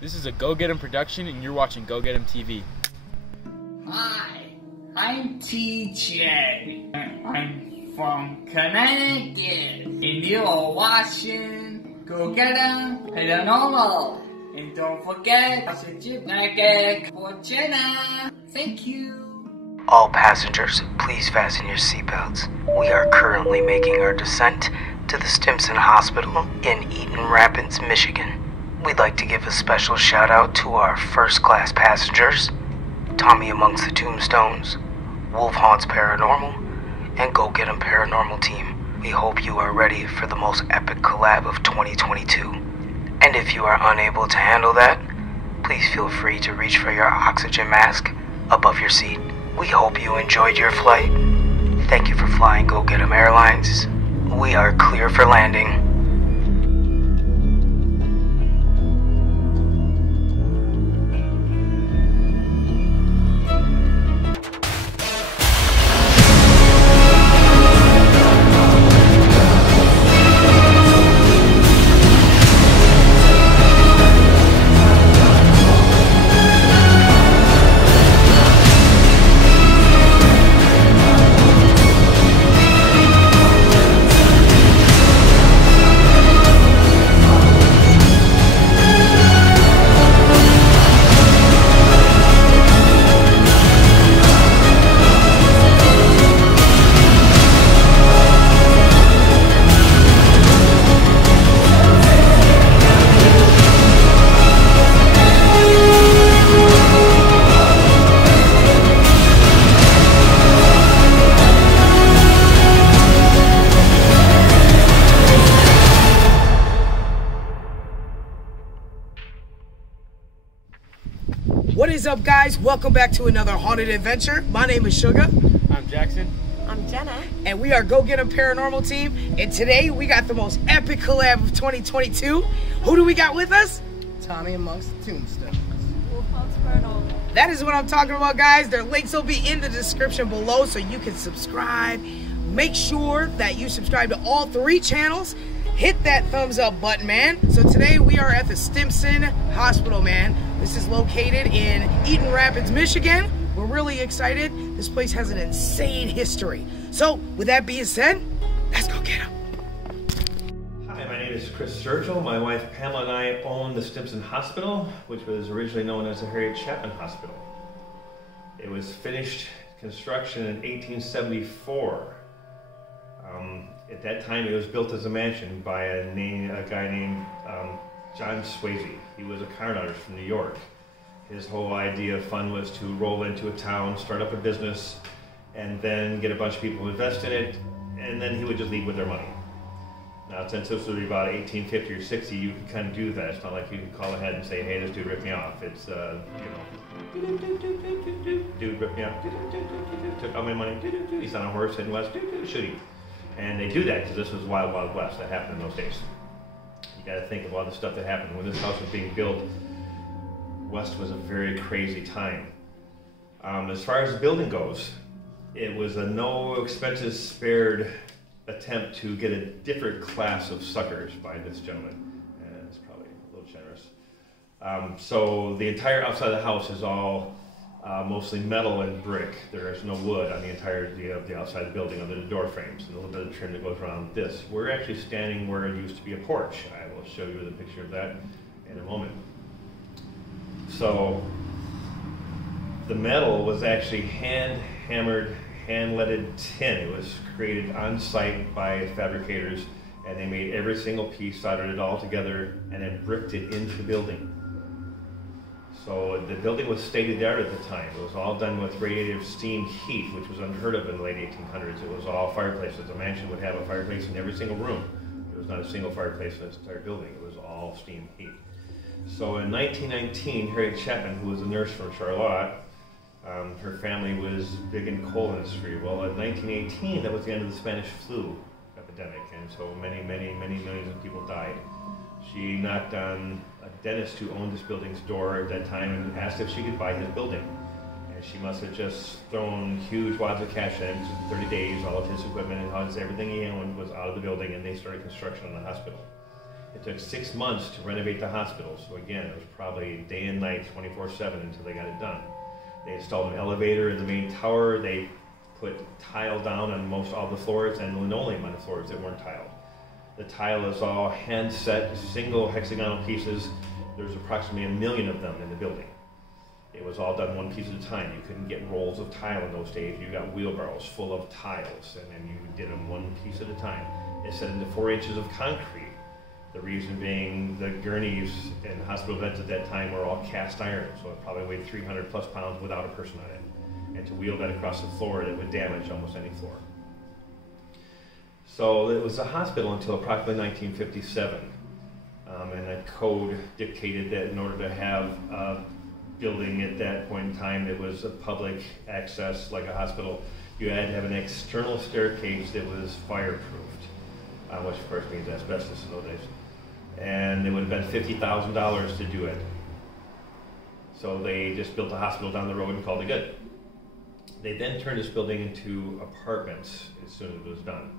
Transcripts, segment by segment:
This is a GoGetEmm production, and you're watching GoGetEmm TV. Hi, I'm TJ. I'm from Connecticut, and you are watching GoGetEmm Paranormal. And don't forget to Nugget for Jenna. Thank you. All passengers, please fasten your seatbelts. We are currently making our descent to the Stimson Hospital in Eaton Rapids, Michigan. We'd like to give a special shout out to our first class passengers, Tommy amongst the Tombstones, Wolf Haunts Paranormal, and GoGetEmm Paranormal team. We hope you are ready for the most epic collab of 2022. And if you are unable to handle that, please feel free to reach for your oxygen mask above your seat. We hope you enjoyed your flight. Thank you for flying GoGetEmm Airlines. We are clear for landing. What is up, guys? Welcome back to another haunted adventure. My name is Suga. I'm Jackson. I'm Jenna. And we are GoGetEmm Paranormal team. And today we got the most epic collab of 2022. Who do we got with us? Tommy amongst the Tombstones. Wolf Haunts Paranormal. That is what I'm talking about, guys. Their links will be in the description below so you can subscribe. Make sure that you subscribe to all 3 channels. Hit that thumbs up button, man. So today we are at the Stimson Hospital, man. This is located in Eaton Rapids, Michigan. We're really excited. This place has an insane history. So with that being said, let's go get him. Hi, my name is Chris Sturgill. My wife Pamela and I own the Stimson Hospital, which was originally known as the Harriet Chapman Hospital. It was finished construction in 1874. At that time, it was built as a mansion by a guy named John Swayze. He was a con artist from New York. His whole idea of fun was to roll into a town, start up a business, and then get a bunch of people to invest in it, and then he would just leave with their money. Now, since this was about 1850 or 60, you could kind of do that. It's not like you could call ahead and say, hey, this dude ripped me off. It's, dude ripped me off, took all my money, he's on a horse heading west, shoot him. And they do that because this was Wild Wild West. That happened in those days. You got to think of all the stuff that happened when this house was being built. West was a very crazy time. As far as the building goes, it was a no expenses spared attempt to get a different class of suckers by this gentleman. And it's probably a little generous. So the entire outside of the house is all mostly metal and brick. There is no wood on the entirety of the outside of the building other than door frames and a little bit of trim that goes around this. We're actually standing where it used to be a porch. I will show you the picture of that in a moment. So the metal was actually hand-hammered, hand-leaded tin. It was created on site by fabricators, and they made every single piece, soldered it all together, and then bricked it into the building. So the building was state-of-the-art at the time. It was all done with radiative steam heat, which was unheard of in the late 1800s. It was all fireplaces. A mansion would have a fireplace in every single room. There was not a single fireplace in this entire building. It was all steam heat. So in 1919, Harriet Chapman, who was a nurse from Charlotte, her family was big in coal industry. Well, in 1918, that was the end of the Spanish flu epidemic, and so many millions of people died. She knocked on a dentist who owned this building's door at that time and asked if she could buy his building. And she must have just thrown huge wads of cash at him. In 30 days, all of his equipment and everything he owned was out of the building, and they started construction on the hospital. It took 6 months to renovate the hospital. So again, it was probably day and night, 24/7 until they got it done. They installed an elevator in the main tower. They put tile down on most all the floors and linoleum on the floors that weren't tiled. The tile is all hand set, single hexagonal pieces. There's approximately 1 million of them in the building. It was all done one piece at a time. You couldn't get rolls of tile in those days. You got wheelbarrows full of tiles, and then you did them one piece at a time. It set into 4 inches of concrete. The reason being the gurneys and hospital beds at that time were all cast iron, so it probably weighed 300 plus pounds without a person on it. And to wheel that across the floor, it would damage almost any floor. So it was a hospital until approximately 1957. And a code dictated that in order to have a building at that point in time that was a public access, like a hospital, you had to have an external staircase that was fireproofed, which of course means asbestos in those days. And it would have been $50,000 to do it. So they just built a hospital down the road and called it good. They then turned this building into apartments as soon as it was done.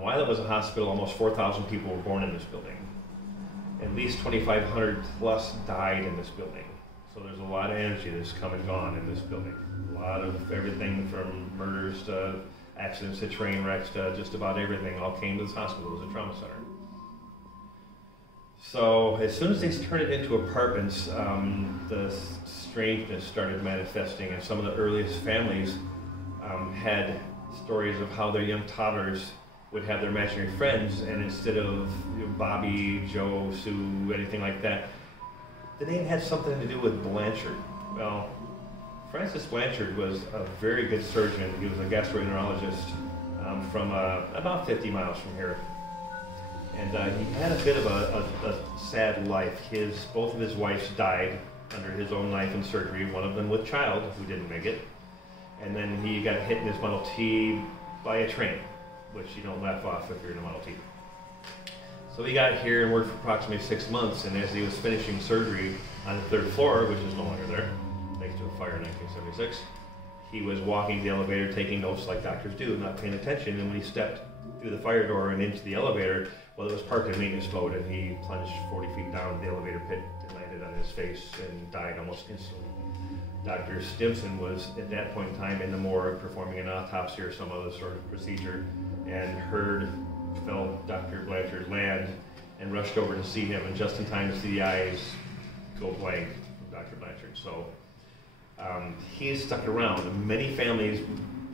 While it was a hospital, almost 4,000 people were born in this building. At least 2,500 plus died in this building. So there's a lot of energy that's come and gone in this building. A lot of everything from murders to accidents to train wrecks to just about everything all came to this hospital as a trauma center. So as soon as they turned it into apartments, the strangeness started manifesting, and some of the earliest families had stories of how their young toddlers would have their imaginary friends, and instead of Bobby, Joe, Sue, anything like that, the name had something to do with Blanchard. Well, Francis Blanchard was a very good surgeon. He was a gastroenterologist from about 50 miles from here. And he had a bit of a sad life. Both of his wives died under his own knife and surgery, one of them with child who didn't make it. And then he got hit in his Model T by a train, which you don't laugh off if you're in a Model T. So he got here and worked for approximately 6 months, and as he was finishing surgery on the 3rd floor, which is no longer there, thanks to a fire in 1976, he was walking the elevator, taking notes like doctors do, not paying attention, and when he stepped through the fire door and into the elevator, well, it was parked in maintenance mode, and he plunged 40 feet down the elevator pit and landed on his face and died almost instantly. Dr. Stimson was, at that point in time, in the morgue performing an autopsy or some other sort of procedure, and felt Dr. Blanchard land and rushed over to see him, and just in time to see the eyes go blank from Dr. Blanchard. So he stuck around. Many families,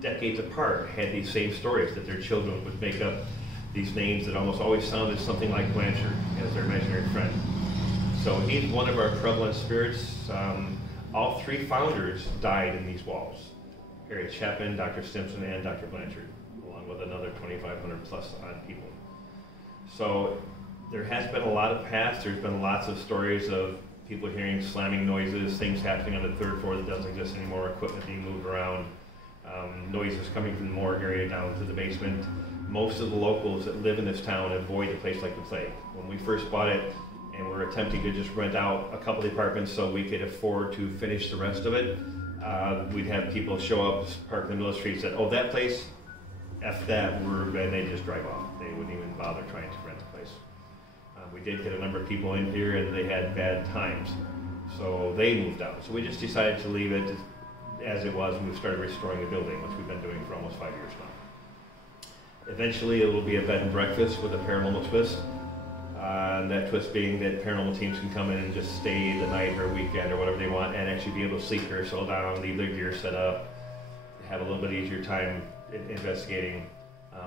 decades apart, had these same stories that their children would make up these names that almost always sounded something like Blanchard as their imaginary friend. So he's one of our prevalent spirits. All 3 founders died in these walls: Harriet Chapman, Dr. Stimson, and Dr. Blanchard, along with another 2,500 plus odd people. So there has been a lot of past. There's been lots of stories of people hearing slamming noises, things happening on the 3rd floor that doesn't exist anymore, equipment being moved around, noises coming from the morgue area down to the basement. Most of the locals that live in this town avoid the place like the plague. When we first bought it, and we're attempting to just rent out a couple of apartments so we could afford to finish the rest of it, we'd have people show up, park in the middle of the street, say, "Oh, that place, F that," and they just drive off. They wouldn't even bother trying to rent the place. We did get a number of people in here, and they had bad times, so they moved out. So we just decided to leave it as it was, and we started restoring the building, which we've been doing for almost 5 years now. Eventually, it will be a bed and breakfast with a paranormal twist. And that twist being that paranormal teams can come in and just stay the night or weekend or whatever they want, and actually be able to sleep here, settle down, leave their gear set up, have a little bit easier time investigating.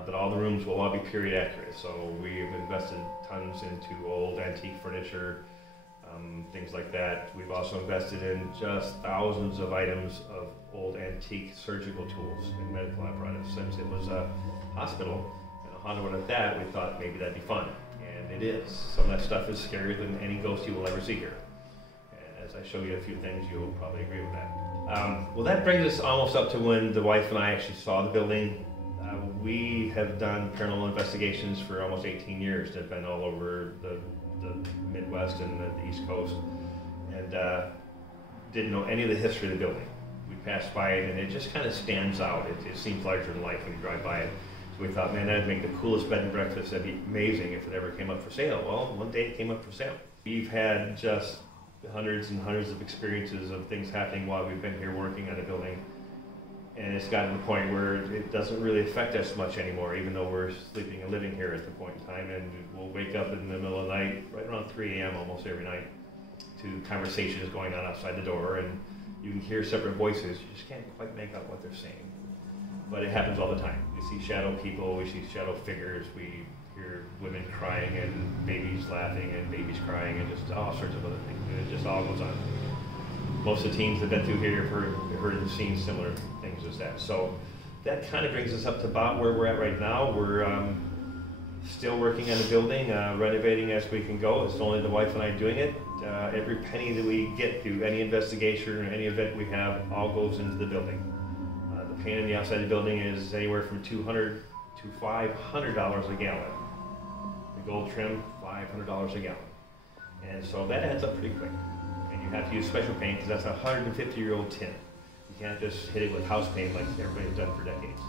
But all the rooms will all be period accurate. So we've invested tons into old antique furniture, things like that. We've also invested in just thousands of items of old antique surgical tools and medical apparatus. Since it was a hospital and a haunted one at that, we thought maybe that'd be fun. And it is. Some of that stuff is scarier than any ghost you will ever see here. And as I show you a few things, you'll probably agree with that. Well, that brings us almost up to when the wife and I actually saw the building. We have done paranormal investigations for almost 18 years. They've been all over the Midwest and the East Coast, and didn't know any of the history of the building. We passed by it, and it just kind of stands out. It seems larger than life when you drive by it. So we thought, man, that'd make the coolest bed and breakfast. That'd be amazing if it ever came up for sale. Well, one day it came up for sale. We've had just hundreds and hundreds of experiences of things happening while we've been here working on the building. And it's gotten to the point where it doesn't really affect us much anymore, even though we're sleeping and living here at the point in time. And we'll wake up in the middle of the night, right around 3 a.m. almost every night, to conversations going on outside the door. And you can hear separate voices. You just can't quite make out what they're saying. But it happens all the time. We see shadow people, we see shadow figures, we hear women crying and babies laughing and babies crying and just all sorts of other things. It just all goes on. Most of the teams that have been through here have heard and seen similar things as that. So that kind of brings us up to about where we're at right now. We're still working on the building, renovating as we can go. It's only the wife and I doing it. Every penny that we get through any investigation or any event we have all goes into the building. The paint on the outside of the building is anywhere from $200 to $500 a gallon. The gold trim, $500 a gallon. And so that adds up pretty quick. And you have to use special paint because that's a 150-year-old tin. You can't just hit it with house paint like everybody's done for decades.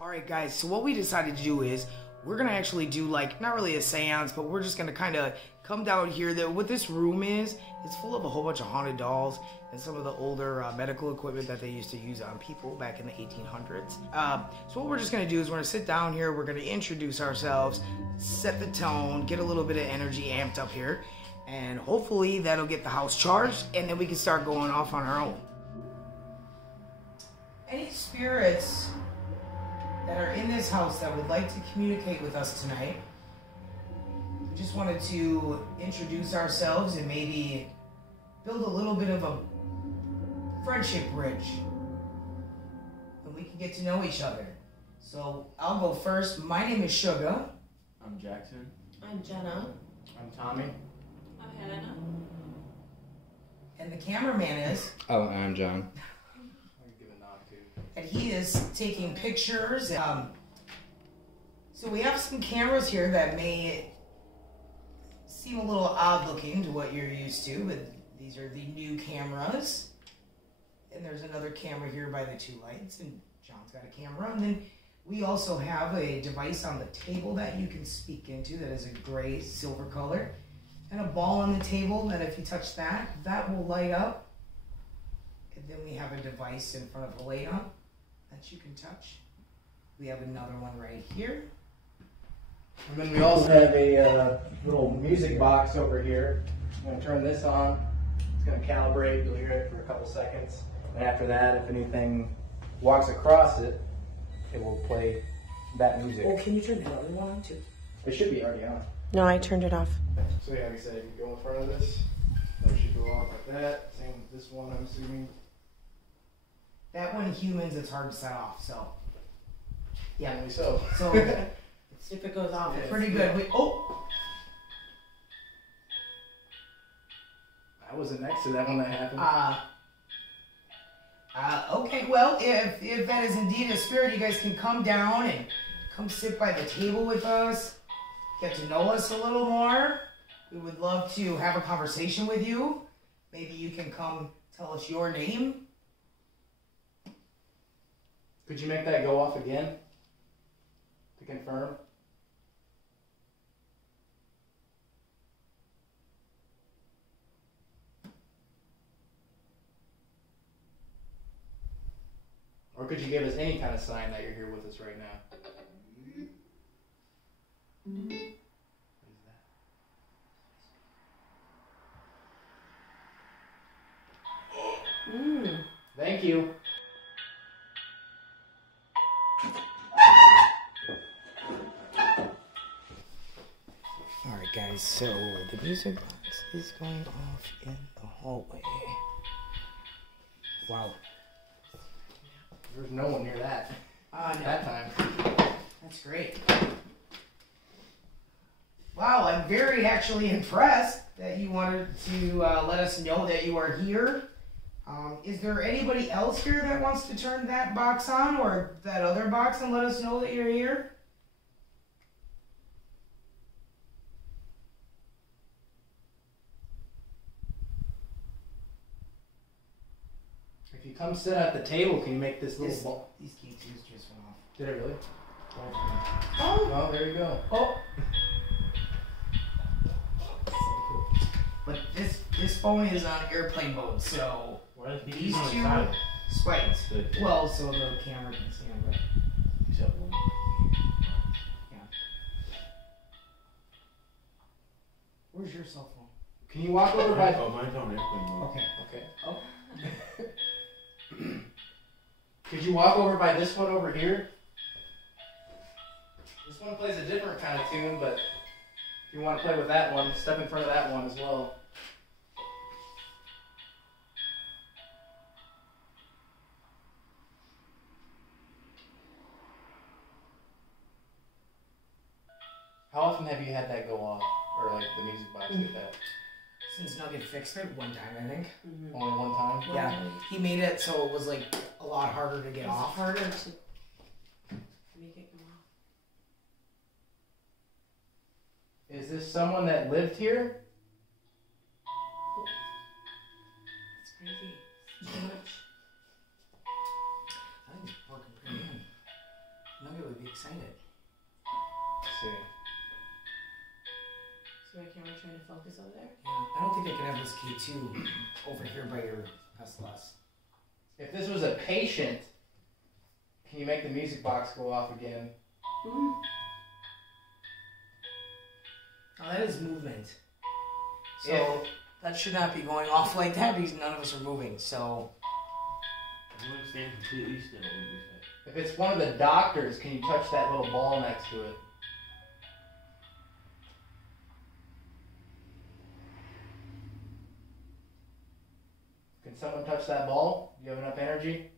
Alright guys, so what we decided to do is we're gonna actually do like, not really a seance, but we're just gonna kind of come down here. What this room is, it's full of a whole bunch of haunted dolls and some of the older medical equipment that they used to use on people back in the 1800s. So what we're just gonna do is we're gonna sit down here, we're gonna introduce ourselves, set the tone, get a little bit of energy amped up here, and hopefully that'll get the house charged, and then we can start going off on our own. Any spirits that are in this house that would like to communicate with us tonight, we just wanted to introduce ourselves and maybe build a little bit of a friendship bridge and we can get to know each other. So I'll go first. My name is Suga. I'm Jackson. I'm Jenna. I'm Tommy. I'm Hannah. And the cameraman is, Oh, I'm John. and he is taking pictures. So we have some cameras here that may seem a little odd looking to what you're used to, but these are the new cameras. And there's another camera here by the two lights, and John's got a camera. And then we also have a device on the table that you can speak into that is a gray silver color. And a ball on the table that if you touch that, that will light up. And then we have a device in front of a lamp that you can touch. We have another one right here. And then we also have a little music box over here. I'm going to turn this on. It's going to calibrate. You'll hear it for a couple seconds. And after that, if anything walks across it, it will play that music. Oh, can you turn the other one on too? It should be already on. No, I turned it off. So yeah, like I said, if you go in front of this, it should go off like that. Same with this one, I'm assuming. That one, humans, it's hard to set off, so. Yeah. Apparently so. So, If it goes off, Yeah. pretty good. Oh! I wasn't next to that when that happened. Okay, well, if that is indeed a spirit, you guys can come down and come sit by the table with us, get to know us a little more. We would love to have a conversation with you. Maybe you can come tell us your name. Could you make that go off again? To confirm? Or could you give us any kind of sign that you're here with us right now? What is that? Thank you. Alright guys, so the music box is going off in the hallway. Wow. There's no one near that. No. That time. That's great. Wow, I'm very actually impressed that you wanted to let us know that you are here. Is there anybody else here that wants to turn that box on or that other box and let us know that you're here? If you come sit at the table, can you make this little ball? These K2s just went off. Did it really? Oh! Oh, there you go. Oh! But this phone is on airplane mode, so these two spikes. Well, so the camera can see them, but yeah. Where's your cell phone? Can you walk over by? Oh, mine's on airplane mode. Okay. Oh. Could you walk over by this one over here? This one plays a different kind of tune, but if you want to play with that one, step in front of that one as well. How often have you had that go off? Or like the music box get that? Since Nugget fixed it one time, I think. Mm-hmm. Only one time? Yeah, he made it so it was like a lot harder to get off. Harder to make it go off. Is this someone that lived here? It's crazy. So much. I think it's working pretty good. Nugget would be excited. Let's see. So my camera trying to focus over there? Yeah, I don't think I can have this K2 over here by your SLS. If this was a patient, can you make the music box go off again? Mm-hmm. Oh, that is movement. So that should not be going off like that because none of us are moving. So I'm going to stand completely still. What do you say? If it's one of the doctors, can you touch that little ball next to it? Can someone touch that ball? Do you have enough energy?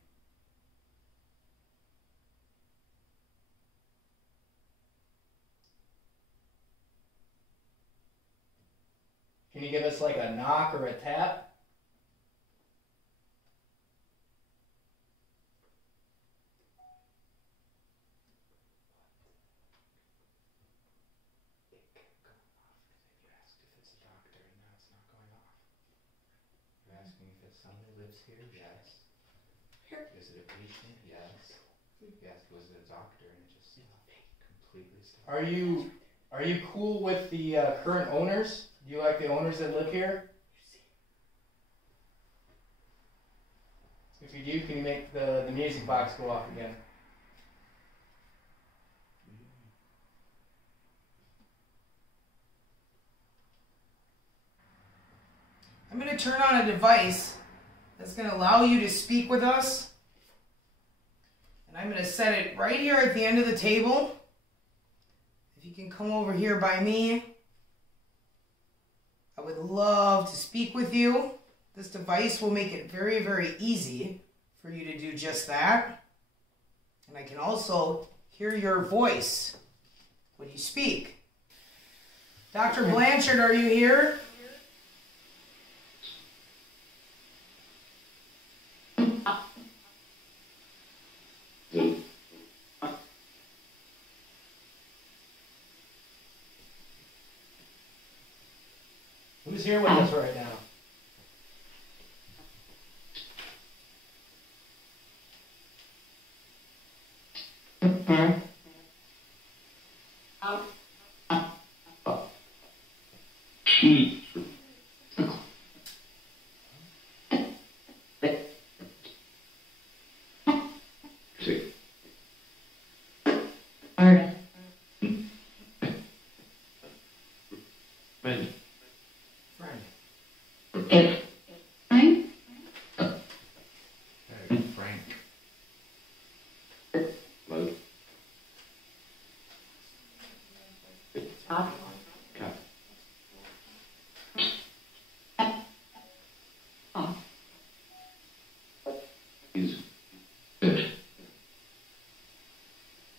Can you give us like a knock or a tap? Here, yes. Here. Is it a patient? Yes. Yes. Was it a doctor? And it just completely stopped. Are you cool with the current owners? Do you like the owners that live here? If you do, can you make the music box go off again? I'm going to turn on a device that's going to allow you to speak with us. And I'm going to set it right here at the end of the table. If you can come over here by me, I would love to speak with you. This device will make it very, very easy for you to do just that. And I can also hear your voice when you speak. Dr. Blanchard, are you here? Who's here with us right now?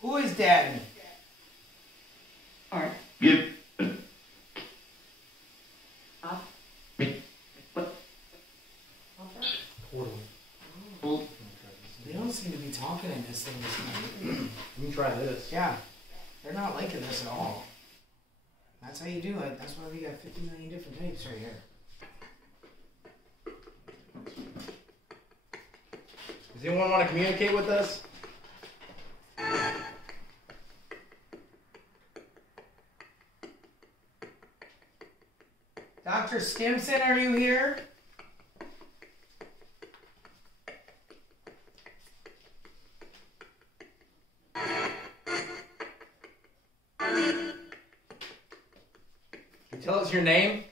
Who is Dad? They don't seem to be talking in this thing this time. You can try this. Yeah, they're not liking this at all. That's how you do it. That's why we got 50 million different tapes right here. Does anyone want to communicate with us? Dr. Stimson, are you here? Can you tell us your name?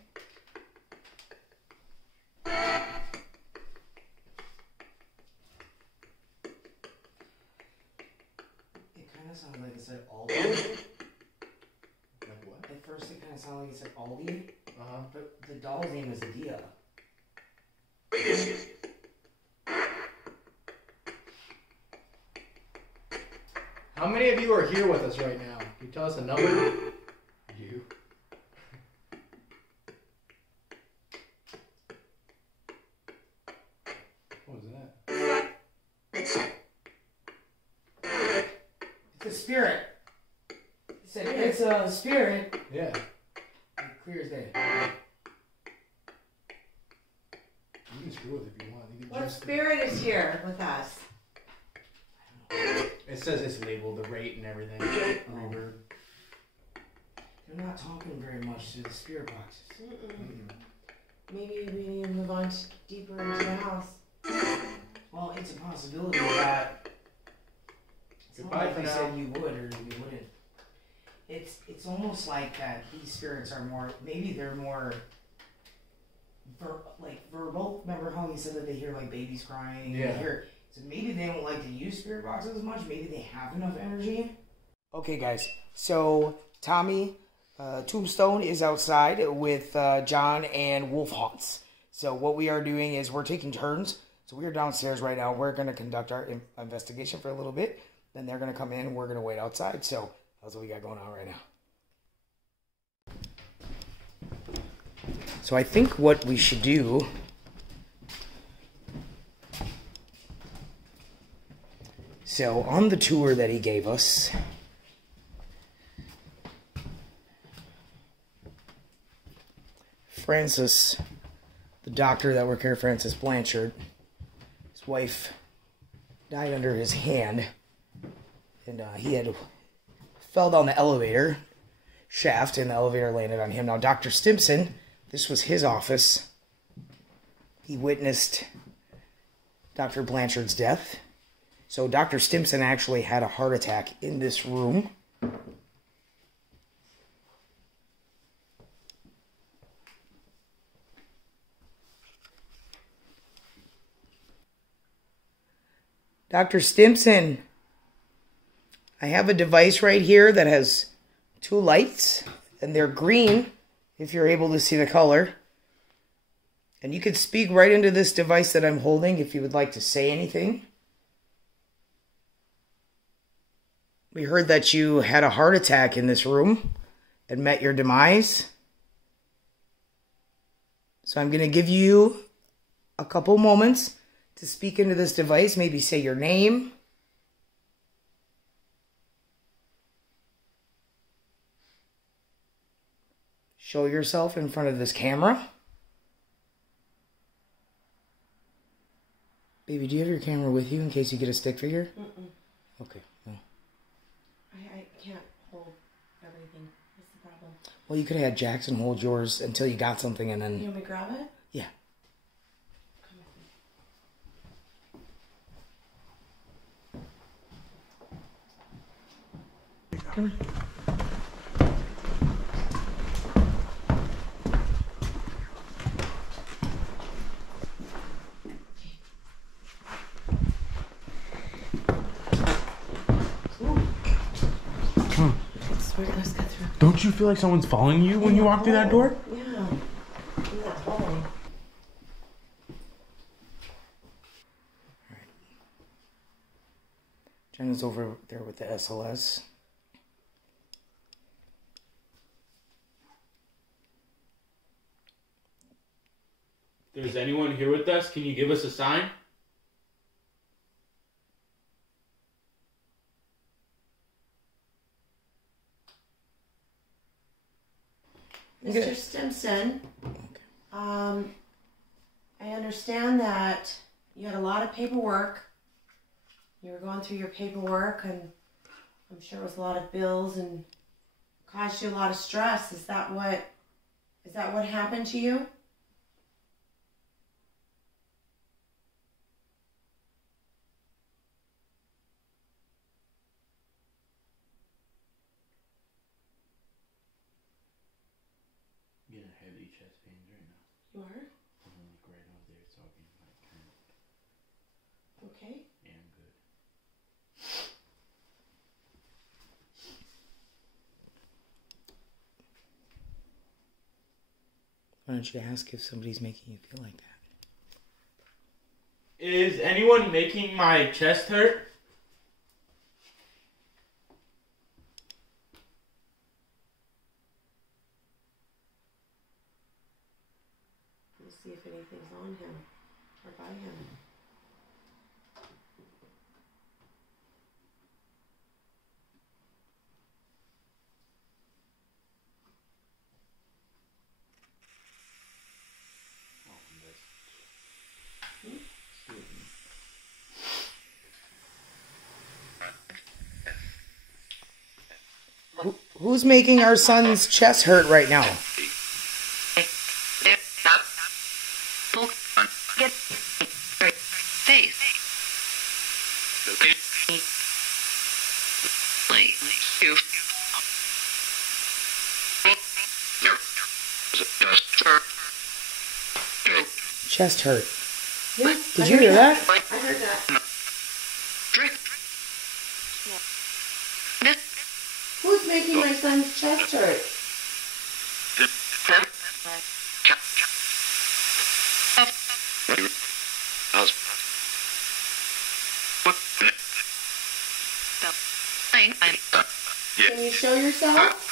Sounded like it said Aldi. Like what? At first it kind of sounded like it said Aldi. Uh-huh. But the doll's name is Adia. How many of you are here with us right now? Can you tell us a number? You. What was that? It's a spirit. It said it's a spirit. Yeah. Clear as day. You can screw with it if you want. You can What just- spirit is here with us? It says it's labeled, the rate and everything. Reverb. They're not talking very much to the spirit boxes. Maybe we need to move on deeper into the house. Well, it's a possibility that. Goodbye for you now. said you would or you wouldn't. It's almost like that these spirits are more, maybe they're more verbal. Remember how he said that they hear like babies crying? Yeah. They hear, so maybe they don't like to use spirit boxes as much. Maybe they have enough energy. Okay, guys. So Tommy Tombstone is outside with John and Wolf Haunts. So what we are doing is we're taking turns. So we are downstairs right now. We're going to conduct our investigation for a little bit. Then they're going to come in and we're going to wait outside. So that's what we got going on right now. So I think what we should do so on the tour that he gave us, Francis, the doctor that worked here, Francis Blanchard, his wife died under his hand, and he had fell down the elevator shaft, and the elevator landed on him. Now, Dr. Stimson, this was his office. He witnessed Dr. Blanchard's death. So Dr. Stimson actually had a heart attack in this room. Dr. Stimson, I have a device right here that has two lights, and they're green, if you're able to see the color. And you can speak right into this device that I'm holding if you would like to say anything. We heard that you had a heart attack in this room and met your demise. So I'm going to give you a couple moments to speak into this device. Maybe say your name. Show yourself in front of this camera. Baby, do you have your camera with you in case you get a stick figure? Okay. No. I can't hold everything. What's the problem? Well, you could have had Jackson hold yours until you got something and then... You want me to grab it? Yeah. Come with me. Come here. Let's get through. Don't you feel like someone's following you when you walk through that door? Yeah. In that hallway. Jenna's over there with the SLS. If there's anyone here with us, can you give us a sign? Mr. Stimson, I understand that you had a lot of paperwork You were going through your paperwork, and I'm sure it was a lot of bills and caused you a lot of stress. Is that what happened to you? I'm getting heavy chest pains right now. You are? I'm like right over there talking like kind of. Okay. Yeah, I'm good. Why don't you ask if somebody's making you feel like that? Is anyone making my chest hurt? We'll see if anything's on him or by him. Who's making our son's chest hurt right now? Chest hurt. Yeah, Did you hear that? I heard that. Who's making my son's chest hurt? Can you show yourself?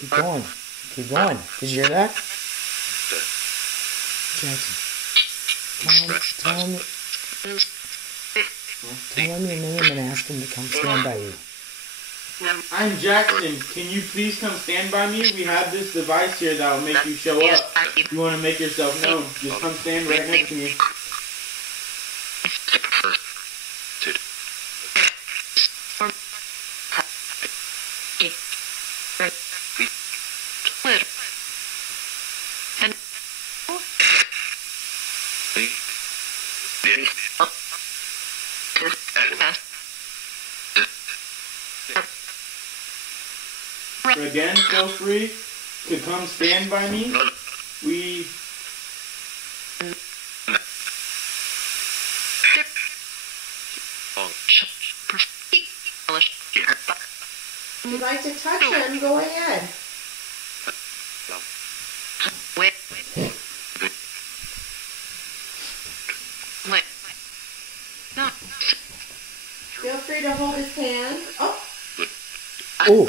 Keep going. Keep going. Did you hear that? Jackson. Tell him your name and ask him to come stand by you. I'm Jackson. Can you please come stand by me? We have this device here that will make you show up. If you want to make yourself known, just come stand right next to me. Again, feel free to come stand by me. We'd like to touch him, go ahead. Feel free to hold his hand. Oh. Ooh.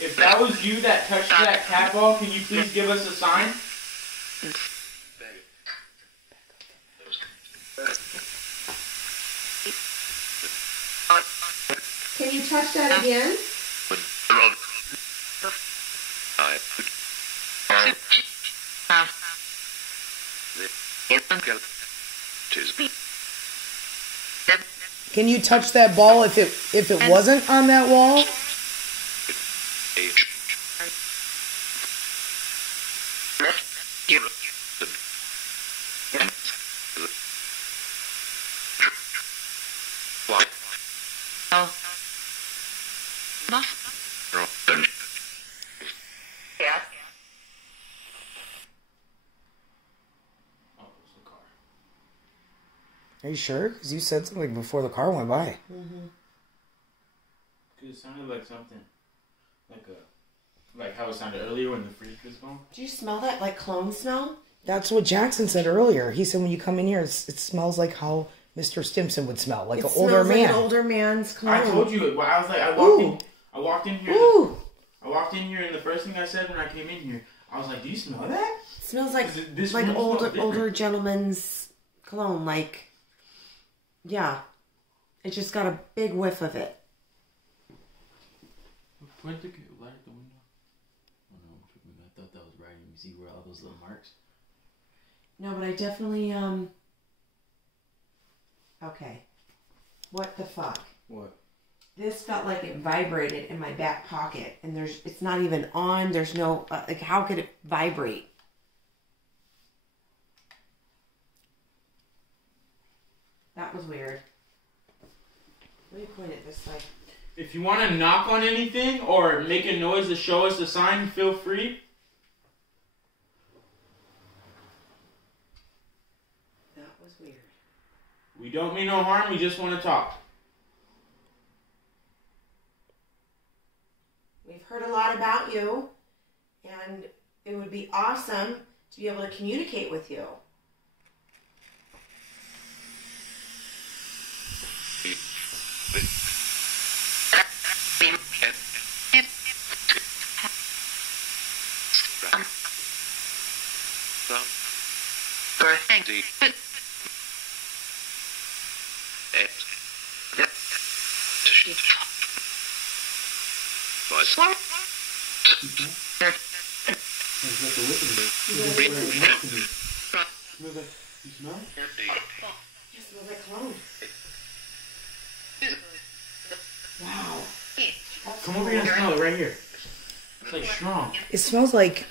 If that was you that touched that cat ball, can you please give us a sign? Can you touch that again? Can you touch that ball if it wasn't on that wall? Are you sure? Because you said something before the car went by. Mm-hmm. Because it sounded like something. Like how it sounded earlier when the freak was going. Do you smell that, like cologne smell? That's what Jackson said earlier. He said when you come in here, it smells like how Mr. Stimson would smell, like an older man. Like an older man's cologne. I told you. I was like, I walked in here. Ooh. I walked in here, and the first thing I said when I came in here, I was like, do you smell that? It smells like smells older gentleman's cologne. Like, yeah. It just got a big whiff of it. Point the light at the window. Oh no, I thought that was writing. You see where all those little marks? No, but I definitely, okay. What the fuck? What? This felt like it vibrated in my back pocket, and it's not even on. There's no, like, how could it vibrate? That was weird. Let me point it this way. If you want to knock on anything or make a noise to show us a sign, feel free. That was weird. We don't mean no harm, we just want to talk. We've heard a lot about you, and it would be awesome to be able to communicate with you. You smell? It smells like cologne. Wow. Come over here and smell it right here. It's like strong. It smells like,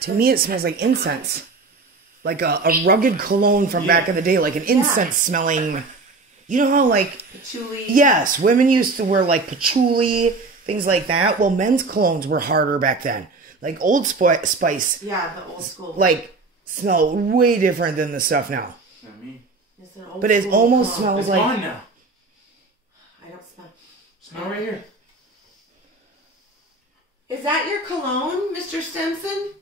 to me it smells like incense. Like a rugged cologne from back in the day, like an incense smelling. You know how like... Patchouli. Yes, women used to wear like patchouli, things like that. Well, men's colognes were harder back then. Like Old Spice. Yeah, the old school. Like, smell way different than the stuff now. Not me. It's an old But it school almost cologne. smells It's like... gone now. I don't smell. Smell right here. Is that your cologne, Mr. Stimson?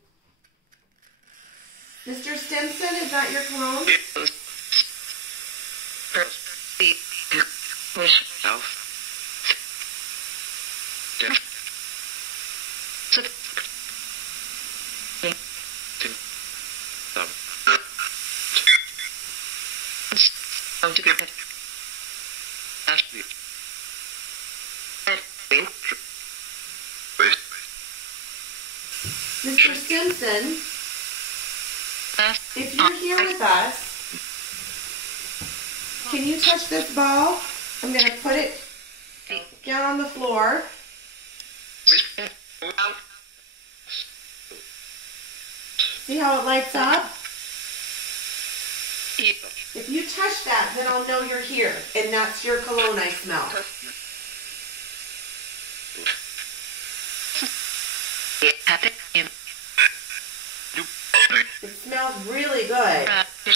Mr. Stimson, is that your cologne? Mr. Stimson, if you're here with us, can you touch this ball? I'm going to put it down on the floor. See how it lights up? If you touch that, then I'll know you're here, and that's your cologne I smell. It smells really good.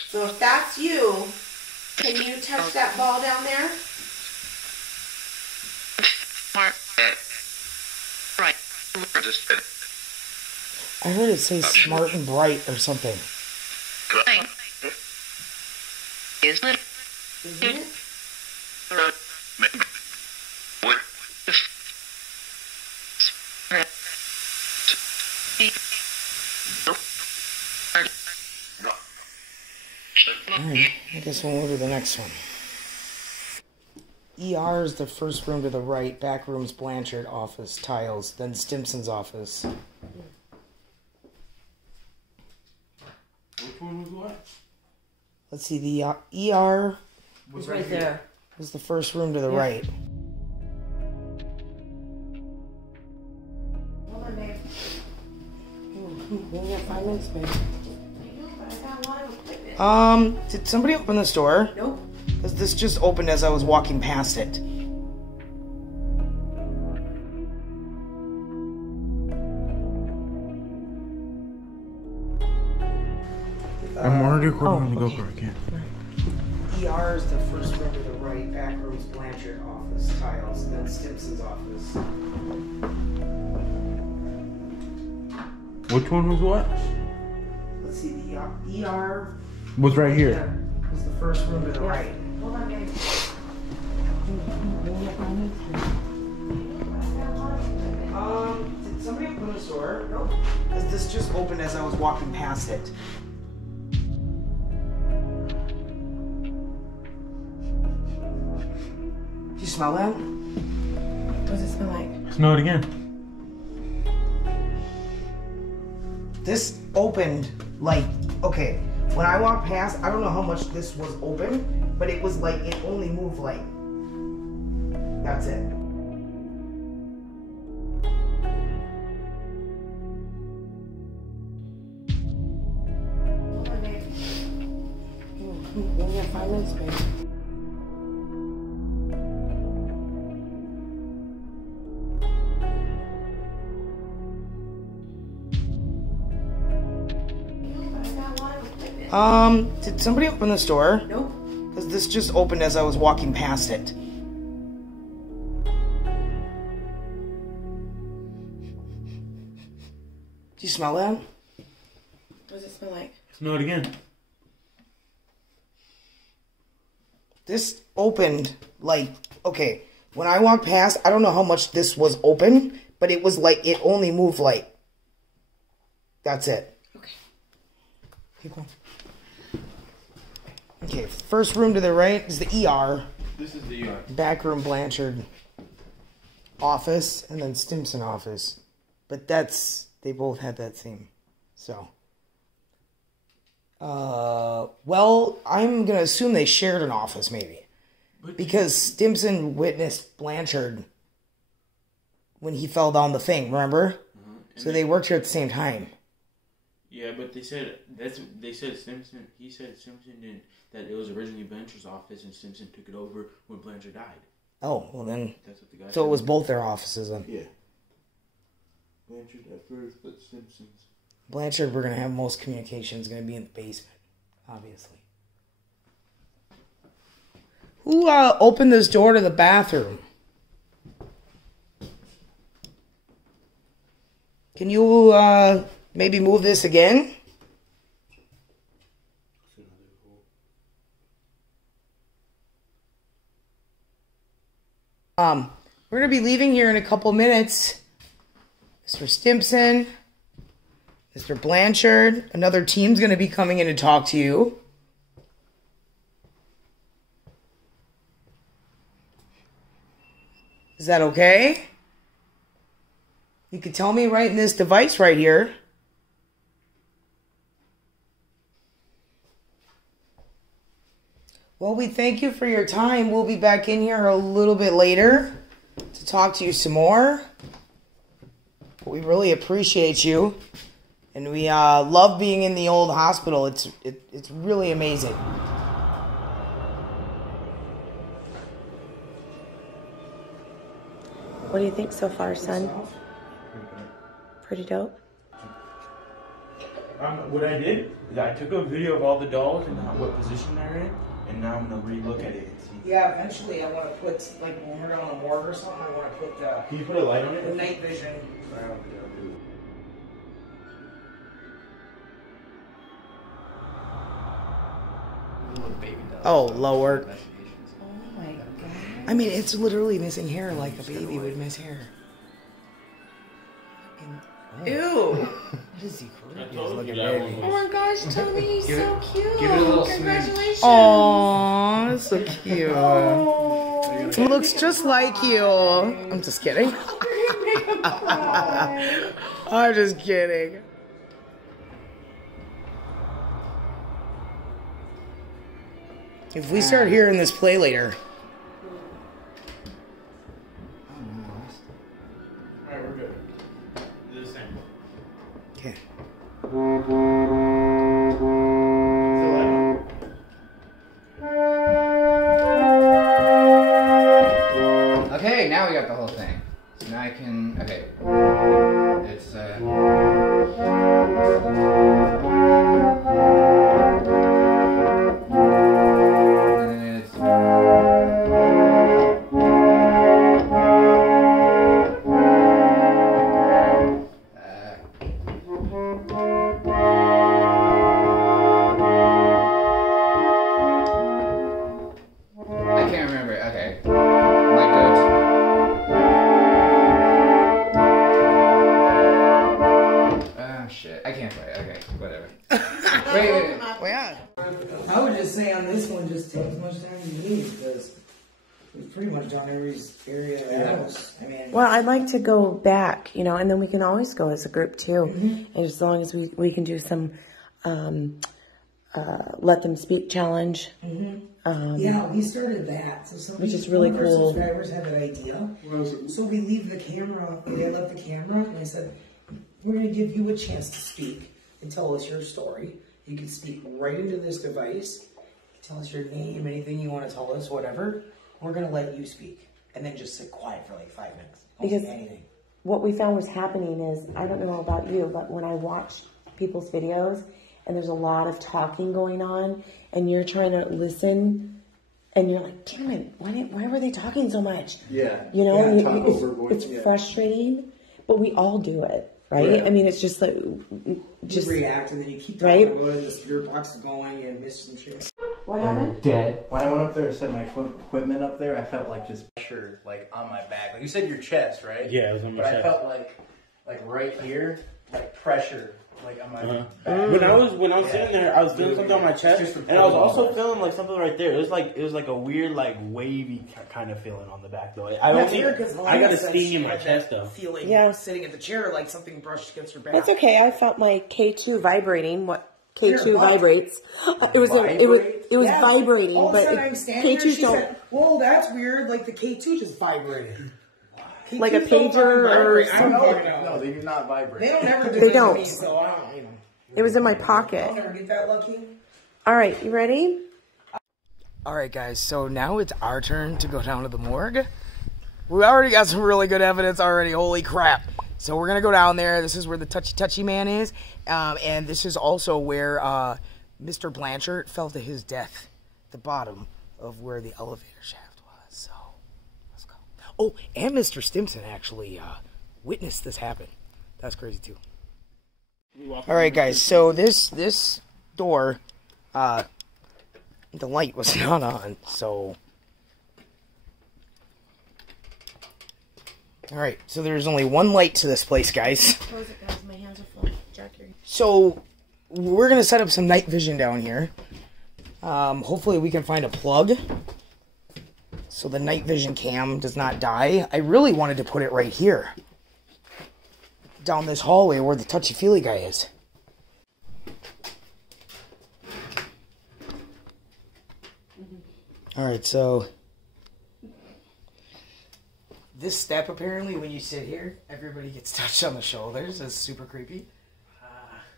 So if that's you, can you touch that ball down there? I heard it say smart and bright or something. Isn't it? Alright, I guess we'll move to the next one. ER is the first room to the right, back room's Blanchard office, tiles, then Stimson's office. Which one was what? Let's see, the ER It's right there. was the first room to the right. Hold on, babe. We only got 5 minutes, babe. I know, but I got a lot of equipment. Did somebody open this door? Nope. Because this just opened as I was walking past it. I'm already recording on the GoPro, I can't. ER is the first room to the right, back room's Blanchard office, tiles, then Stimson's office. Which one was what? Let's see, the ER Was right here. was the first room to the right. Hold on, babe. Did Did somebody open this door? No. Because this just opened as I was walking past it. Do you smell that? What does it smell like? Smell it again. This opened like, okay, when I walked past, I don't know how much this was open, but it was like, it only moved like, that's it. Hold on, babe. We got 5 minutes, babe. Did somebody open this door? Nope. Because this just opened as I was walking past it. Do you smell that? What does it smell like? Smell it again. This opened like, okay, when I walked past, I don't know how much this was open, but it was like, it only moved like, that's it. Okay. Keep going. Okay, first room to the right is the ER. This is the ER. Back room Blanchard office, and then Stimson office. But that's, they both had that same, so. Well, I'm gonna assume they shared an office maybe. Because Stimson witnessed Blanchard when he fell down the thing, remember? So they worked here at the same time. Yeah, but they said Stimson. He said Stimson didn't. That it was originally Blanchard's office, and Stimson took it over when Blanchard died. Oh, well then. That's what the guy So said. it was both their offices then. Yeah. Blanchard at first, but Stimson's. Blanchard, we're gonna have most communications gonna be in the basement, obviously. Who opened this door to the bathroom? Can you maybe move this again? We're gonna be leaving here in a couple minutes. Mr. Stimson, Mr. Blanchard, another team's gonna be coming in to talk to you. Is that okay? You can tell me right in this device right here. Well, we thank you for your time. We'll be back in here a little bit later to talk to you some more. But we really appreciate you. And we love being in the old hospital. It's really amazing. What do you think so far, son? Pretty dope. What I did is I took a video of all the dolls and what position they're in, and now I'm gonna re-look at it and see. Yeah, eventually I want to put, like, when we're on a morgue or something, I want to put the... Can you put a light on The it? night vision. Oh, lower. Oh my god. I mean, it's literally missing hair like a baby would miss hair. Ew. What is he creepy as looking baby? Oh my gosh, Tony, he's so cute. give it a little Congratulations. Aww, so cute. He looks just like you. I'm just kidding. I'm just kidding. If we start hearing this play later. Alright, we're good. Do the same. Okay. Okay, now we got the whole thing. So now I can. Okay. It's and it's you need because we've pretty much done every area of the house. I mean, well, I'd like to go back, you know, and then we can always go as a group too. And as long as we can do some let them speak challenge. yeah, we started that. So some Which is really one of our cool. subscribers had that idea. So we leave the camera, they left the camera, and I said, we're going to give you a chance to speak and tell us your story. You can speak right into this device. Tell us your name, anything you want to tell us, whatever. We're going to let you speak. And then just sit quiet for like 5 minutes. Don't Because say anything. what we found was happening is, I don't know about you, but when I watch people's videos and there's a lot of talking going on and you're trying to listen and you're like, damn it, why were they talking so much? Yeah. You know, Yeah, talk over voice, it's frustrating, but we all do it, right? Yeah. I mean, it's just like, You react and then you keep right? talking about it, the spirit box is going, you miss some shit. What happened? Dead. When I went up there to set my equipment up there, I felt like just pressure, like on my back. Like you said, your chest, right? Yeah, it was on my but chest. I felt like right here, like pressure, like on my back. When I was sitting there, I was feeling something on my chest, and I was also feeling like something right there. It was like a weird, like wavy kind of feeling on the back though. I got a sting in my chest though. Feeling sitting in the chair like something brushed against your back. That's okay. I felt my K2 vibrating. What K2 Here, what? vibrates? It was vibrating, All of but a sudden I'm standing there, K2s she don't. said, whoa, that's weird. Like the K2 just vibrated. Like a K2s don't pager or vibrate. I don't something. know. No, they do not vibrate. They don't ever do They that to don't. me, so I don't, you know. It was in my I'll pocket. never get that lucky. All right, you ready? Alright guys, so now it's our turn to go down to the morgue. We already got some really good evidence already, holy crap. So we're gonna go down there. This is where the touchy man is. And this is also where Mr. Blanchard fell to his death. The bottom of where the elevator shaft was. So let's go. Oh, and Mr. Stimson actually witnessed this happen. That's crazy too. Alright guys, so this door, the light was not on, so... Alright, so there's only one light to this place, guys. Close it, guys. My hands are full. Jack, So, we're going to set up some night vision down here. Hopefully we can find a plug, so the night vision cam does not die. I really wanted to put it right here. Down this hallway where the touchy-feely guy is. Alright, so... This step, apparently, when you sit here, everybody gets touched on the shoulders. It's super creepy.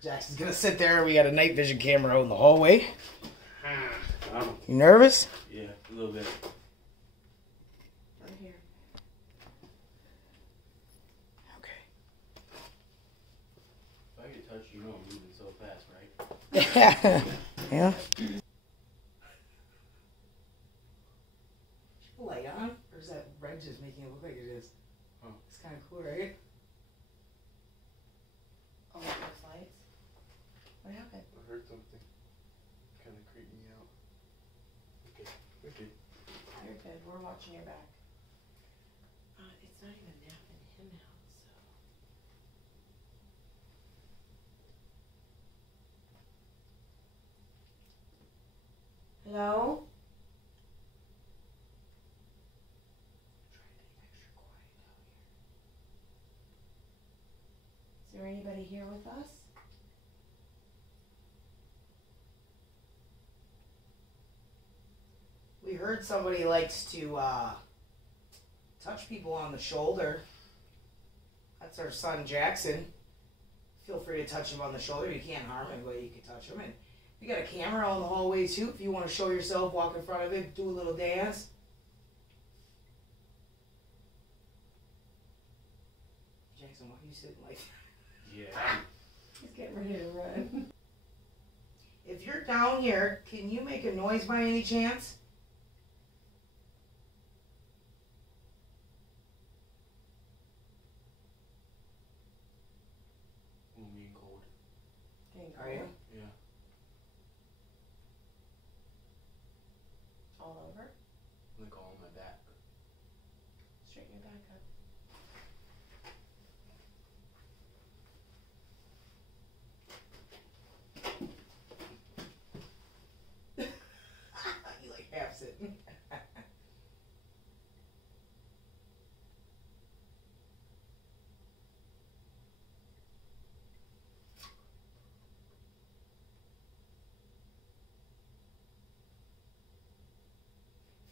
Jackson's gonna sit there. We got a night vision camera out in the hallway. You nervous? Yeah, a little bit. Right here. Okay. If I get touched, you know I'm moving so fast, right? Yeah. Light on? Or is that red just making it look like it is? Huh. It's kind of cool, right? Oh, those lights. What happened? I heard something. Kind of creeped me out. Okay, okay. You're good. We're watching your back. It's not even napping him out, so. Hello? Is there anybody here with us? We heard somebody likes to touch people on the shoulder. That's our son Jackson. Feel free to touch him on the shoulder. You can't harm him, but you can touch him. And we got a camera on the hallway too. If you want to show yourself, walk in front of it, do a little dance. Jackson, why are you sitting like that? Yeah. He's getting ready to run. If you're down here, can you make a noise by any chance? Me and cold. Are you? Yeah. All over? Like all on my back. Straighten your back up. You like half sitting.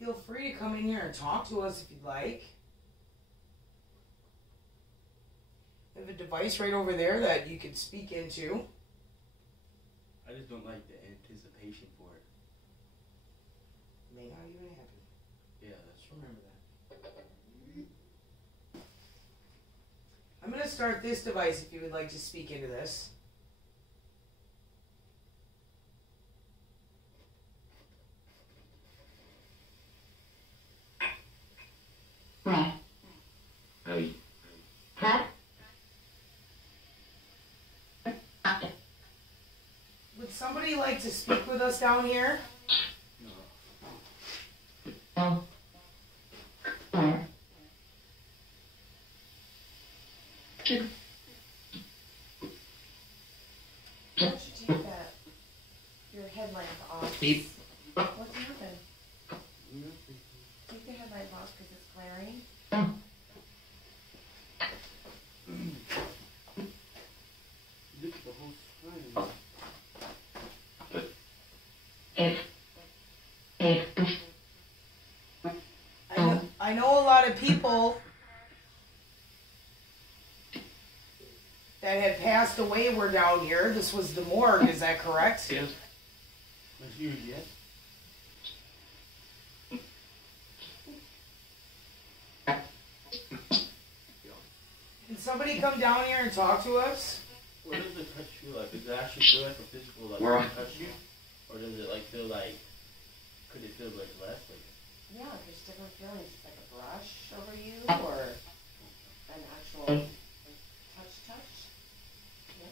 Feel free to come in here and talk to us if you'd like. We have a device right over there that you could speak into. I just don't like the anticipation for it. May not even happen. Yeah, that's true. Remember that. I'm going to start this device if you would like to speak into this. Would somebody like to speak with us down here? No. Why don't you take your headlamp off? Beep. What's happened? Take the headlamp off because it's glaring. Look at the whole screen. I know a lot of people that had passed away were down here. This was the morgue, is that correct? Yes. That's huge, yes. Can somebody come down here and talk to us? What does the touch feel like? Does it actually feel like a physical, like, when it touch you? Or does it, like, feel like, could it feel, like, less? Like, Yeah, there's different feelings. It's like a brush over you or an actual touch.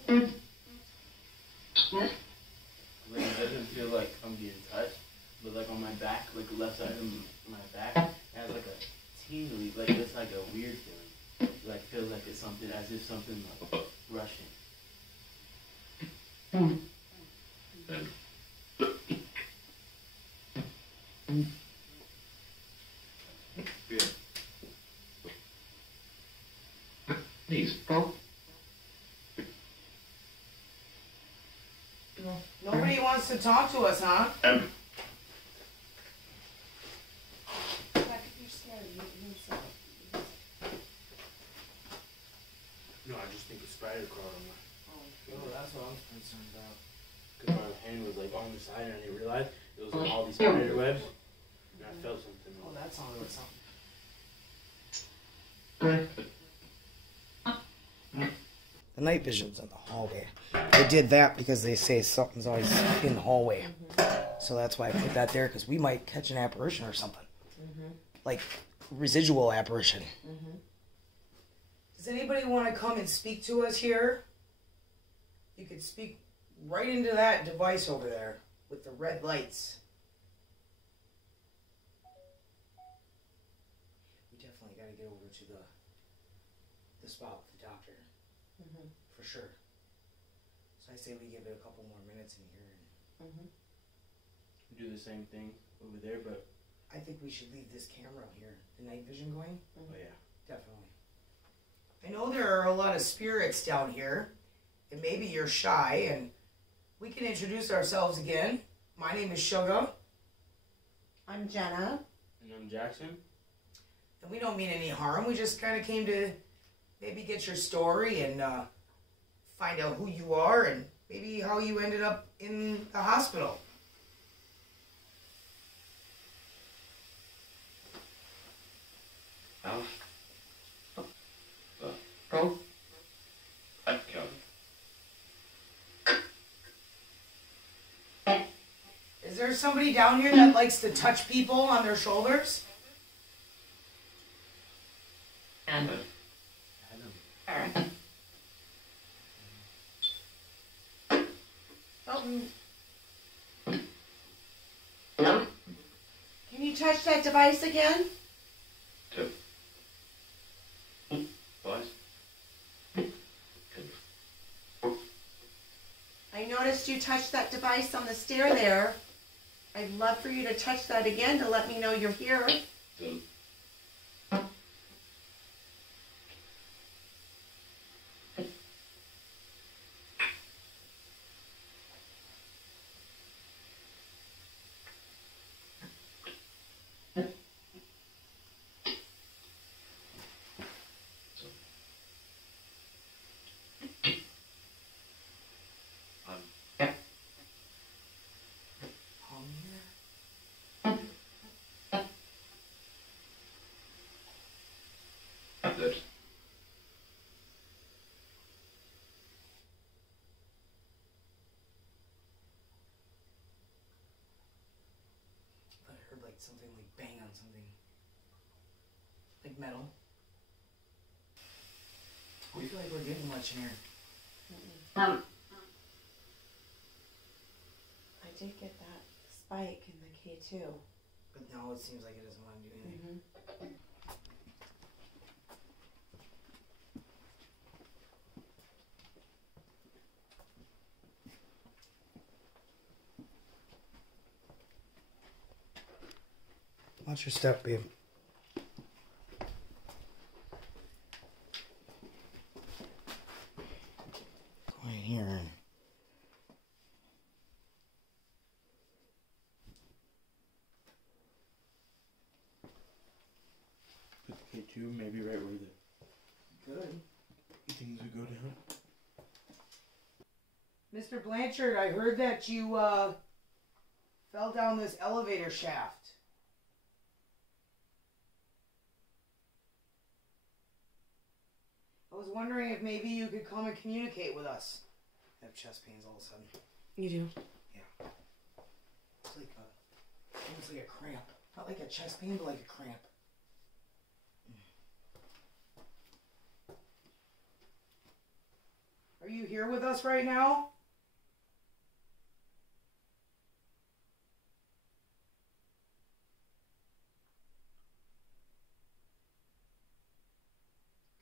Yeah. like, it doesn't feel like I'm being touched, but, like, on my back, like, the left side of my back, it has, like, a tingly, like, it's like a weird feeling. Like, feels like it's something, as if something, like, rushing. Yeah. Please. Nobody wants to talk to us, huh? Like if you're scared, you can say it. No, I just think a spider crawled on my... Oh, that's what I'm concerned about. Because my hand was like on the side and I didn't realize it was like all these spider webs. And I felt something. Oh, that sounded like something. The night vision's in the hallway. They did that because they say something's always in the hallway. So that's why I put that there, because we might catch an apparition or something. Like residual apparition. Does anybody want to come and speak to us here? You could speak right into that device over there with the red lights. We definitely got to get over to the spot with the doctor. For sure. So I say we give it a couple more minutes in here. And We do the same thing over there, but... I think we should leave this camera here. The night vision going? Oh, yeah. Definitely. I know there are a lot of spirits down here, and maybe you're shy, and we can introduce ourselves again. My name is Suga. I'm Jenna. And I'm Jackson. And we don't mean any harm. We just kind of came to maybe get your story and find out who you are and maybe how you ended up in the hospital. Is there somebody down here that likes to touch people on their shoulders? Can you touch that device again? I noticed you touched that device on the stair there. I'd love for you to touch that again to let me know you're here. like something like bang on something. Like metal. I feel like we're getting much in here. I did get that spike in the K2. But now it seems like it doesn't want to do anything. Watch your step, babe. Go in here. K2, maybe right where the Good. things would go down. Mr. Blanchard, I heard that you fell down this elevator shaft. I was wondering if maybe you could come and communicate with us. I have chest pains all of a sudden. You do? Yeah. It's like almost like a cramp. Not like a chest pain, but like a cramp. Are you here with us right now?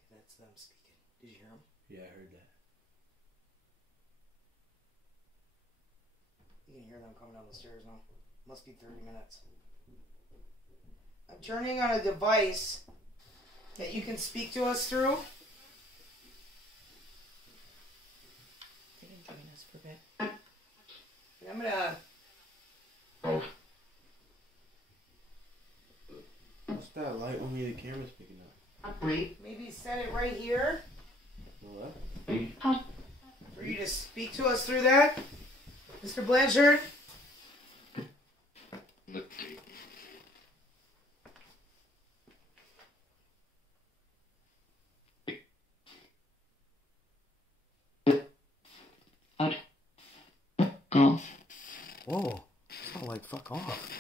Okay, that's them speaking. Did you hear them? Yeah, I heard that. You can hear them coming down the stairs now. Must be 30 minutes. I'm turning on a device that you can speak to us through. They can join us for a bit. And I'm gonna... What's that light only the camera's picking up? maybe set it right here What? for you to speak to us through that. Mr. Blanchard? Whoa, it's not like fuck off.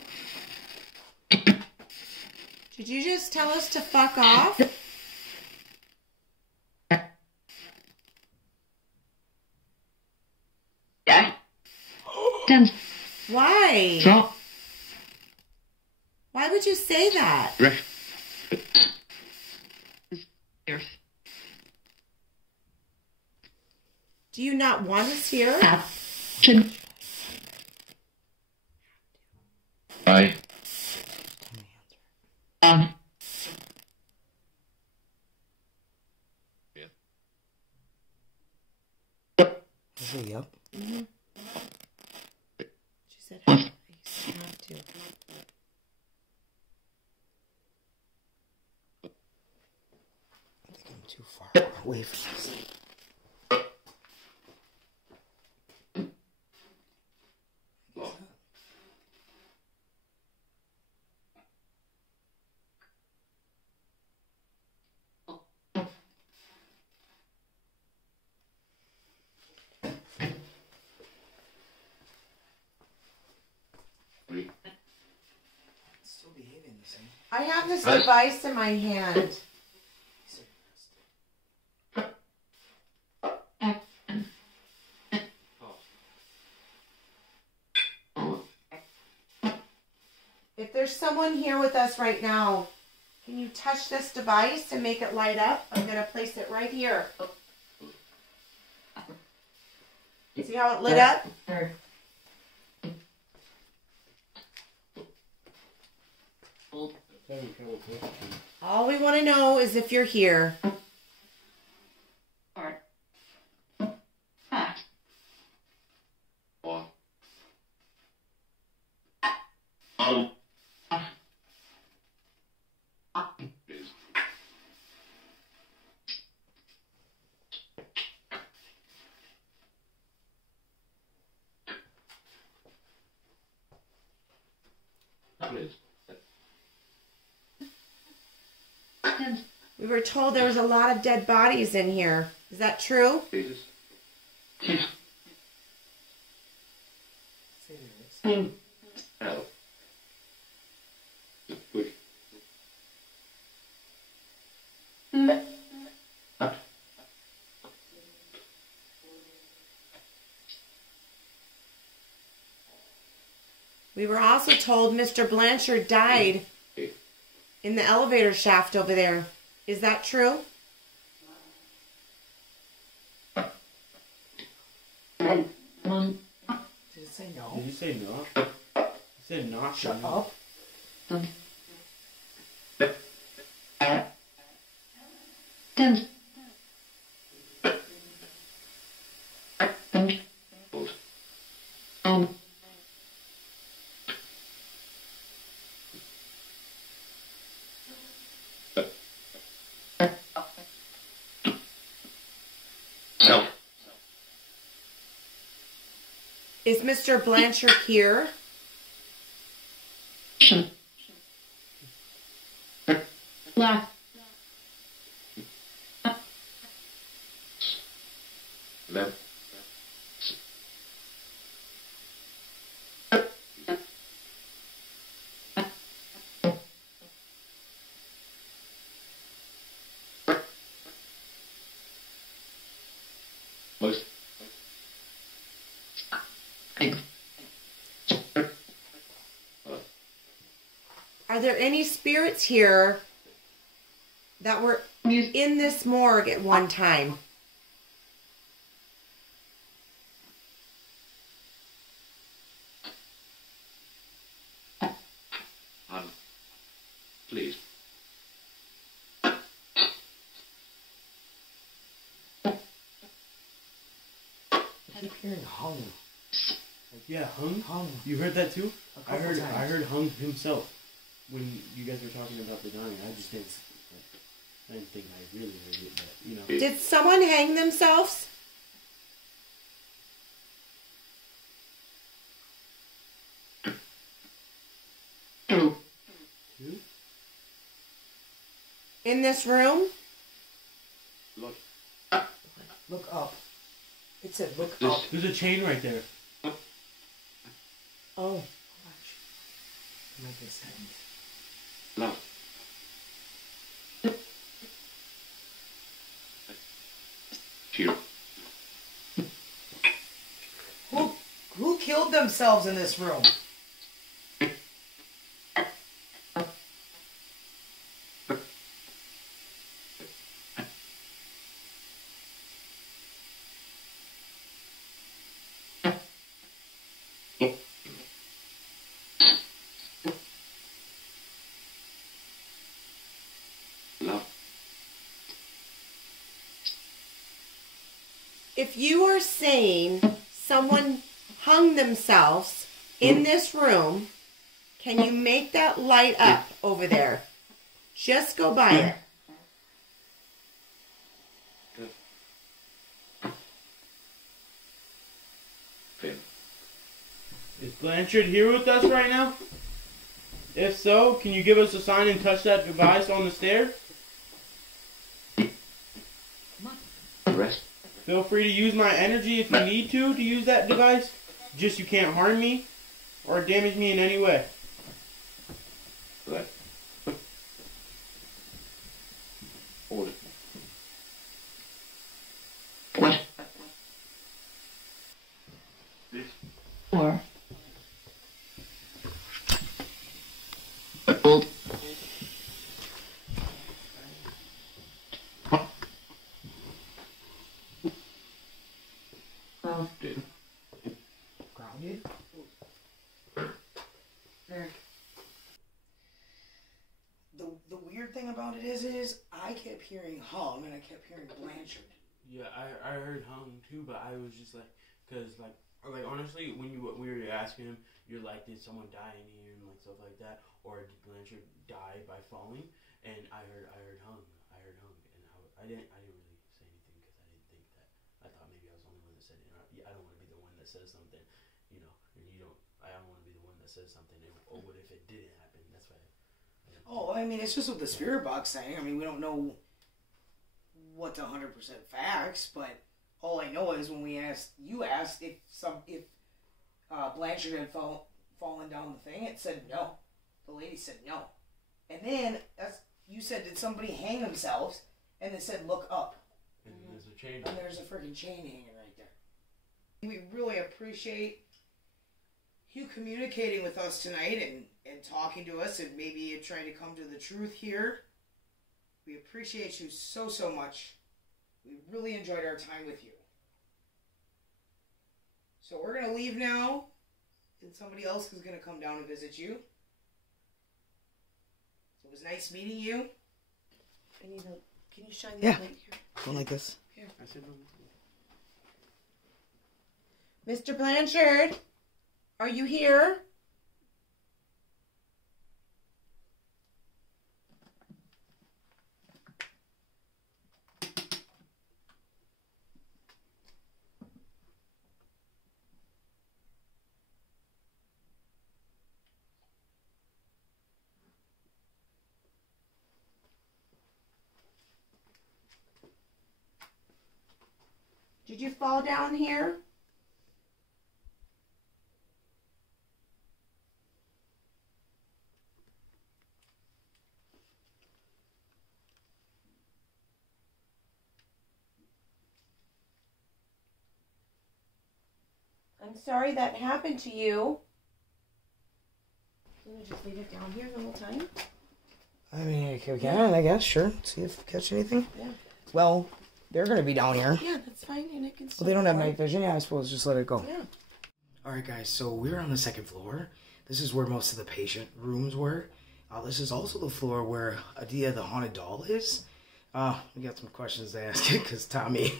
Did you just tell us to fuck off? Why? Why would you say that? Do you not want us here? I say yep. Mm-hmm. She said, "I have to." I think I'm too far away from this. Still behaving the same. I have this device in my hand. If there's someone here with us right now, can you touch this device and make it light up? I'm going to place it right here. See how it lit up? All we want to know is if you're here. We were told there was a lot of dead bodies in here. Is that true? We were also told Mr. Blanchard died in the elevator shaft over there. Is that true? Did it say no? Did you say no? You said not. Shut up. Is Mr. Blanchard here? Black. Are there any spirits here that were in this morgue at one time? Please. I keep hearing hung. Yeah, Hung? Hung. You heard that too? A I couple heard times. I heard Hung himself when you guys were talking about the dying. I just didn't think I really heard it, but you know. Did someone hang themselves? Who? In this room? Look up. It said look up. There's a chain right there. Oh. Watch. Make this end. No. Here. Who killed themselves in this room? No. If you are saying someone hung themselves in this room, can you make that light up over there? Just go by it. Is Blanchard here with us right now? If so, can you give us a sign and touch that device on the stair? Rest. Feel free to use my energy if you need to use that device. Just you can't harm me or damage me in any way. Right. Order. What? This. Or. Old. Grounded. Grounded? Eric. The weird thing about it is I kept hearing Hung and I kept hearing Blanchard. Yeah, I heard Hung too, but I was just like, cause like honestly, when we were asking him, you're like, did someone die in here and like stuff like that, or did Blanchard die by falling? And I heard Hung, and I didn't really say anything because I didn't think that. I thought maybe I was the only one that said it. I don't want to be the one that says something, you know, and you don't. I don't want to be the one that says something. Or what if it didn't happen? That's why. Oh, I mean, it's just what the spirit box saying. I mean, we don't know what's 100% facts, but all I know is when you asked if Blanchard had fallen down the thing, it said no. The lady said no. And then, you said, did somebody hang themselves? And it said, look up. And there's a chain. And there's a freaking chain hanging right there. We really appreciate you communicating with us tonight and talking to us and maybe trying to come to the truth here. We appreciate you so, so much. We really enjoyed our time with you. So we're going to leave now, and somebody else is going to come down and visit you. So it was nice meeting you. I need a, can you shine the Yeah. light here? Going like this. Here. I said no. Mr. Blanchard, are you here? Did you fall down here? I'm sorry that happened to you. Can we just leave it down here the whole time? I mean, we can, I guess, sure. See if we catch anything. Yeah. Well, they're going to be down here. Yeah, that's fine, and it can still Well, they don't have fly. night vision. Yeah, I suppose just let it go. Yeah. Alright, guys, so we're on the second floor. This is where most of the patient rooms were. This is also the floor where Adia the haunted doll is. We got some questions to ask it because Tommy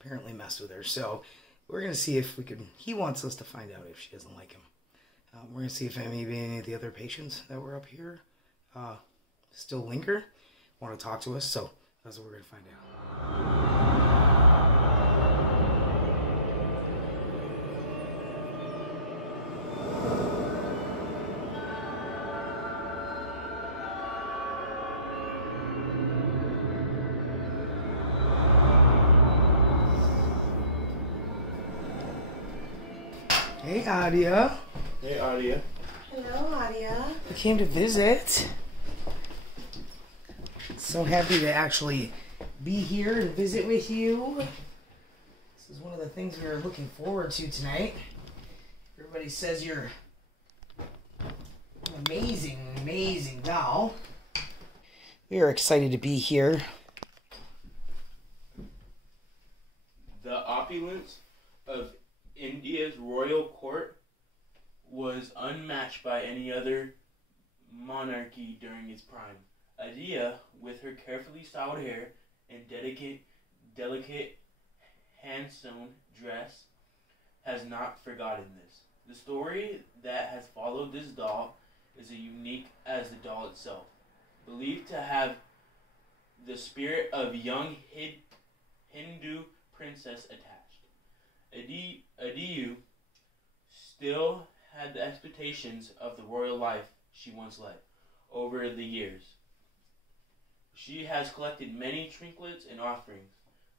apparently messed with her. So we're going to see if we can... He wants us to find out if she doesn't like him. We're going to see if maybe any of the other patients that were up here still linger, want to talk to us. So that's what we're going to find out. Hey, Adia. Hey, Adia. Hello, Adia. I came to visit. So happy to actually be here to visit with you. This is one of the things we were looking forward to tonight. Everybody says you're an amazing, amazing doll. We are excited to be here. The opulence of India's royal court was unmatched by any other monarchy during its prime. Adia, with her carefully styled hair and delicate hand-sewn dress, has not forgotten this. The story that has followed this doll is as unique as the doll itself. Believed to have the spirit of young Hindu princess attached. Adiyu still had the expectations of the royal life she once led. Over the years, she has collected many trinkets and offerings.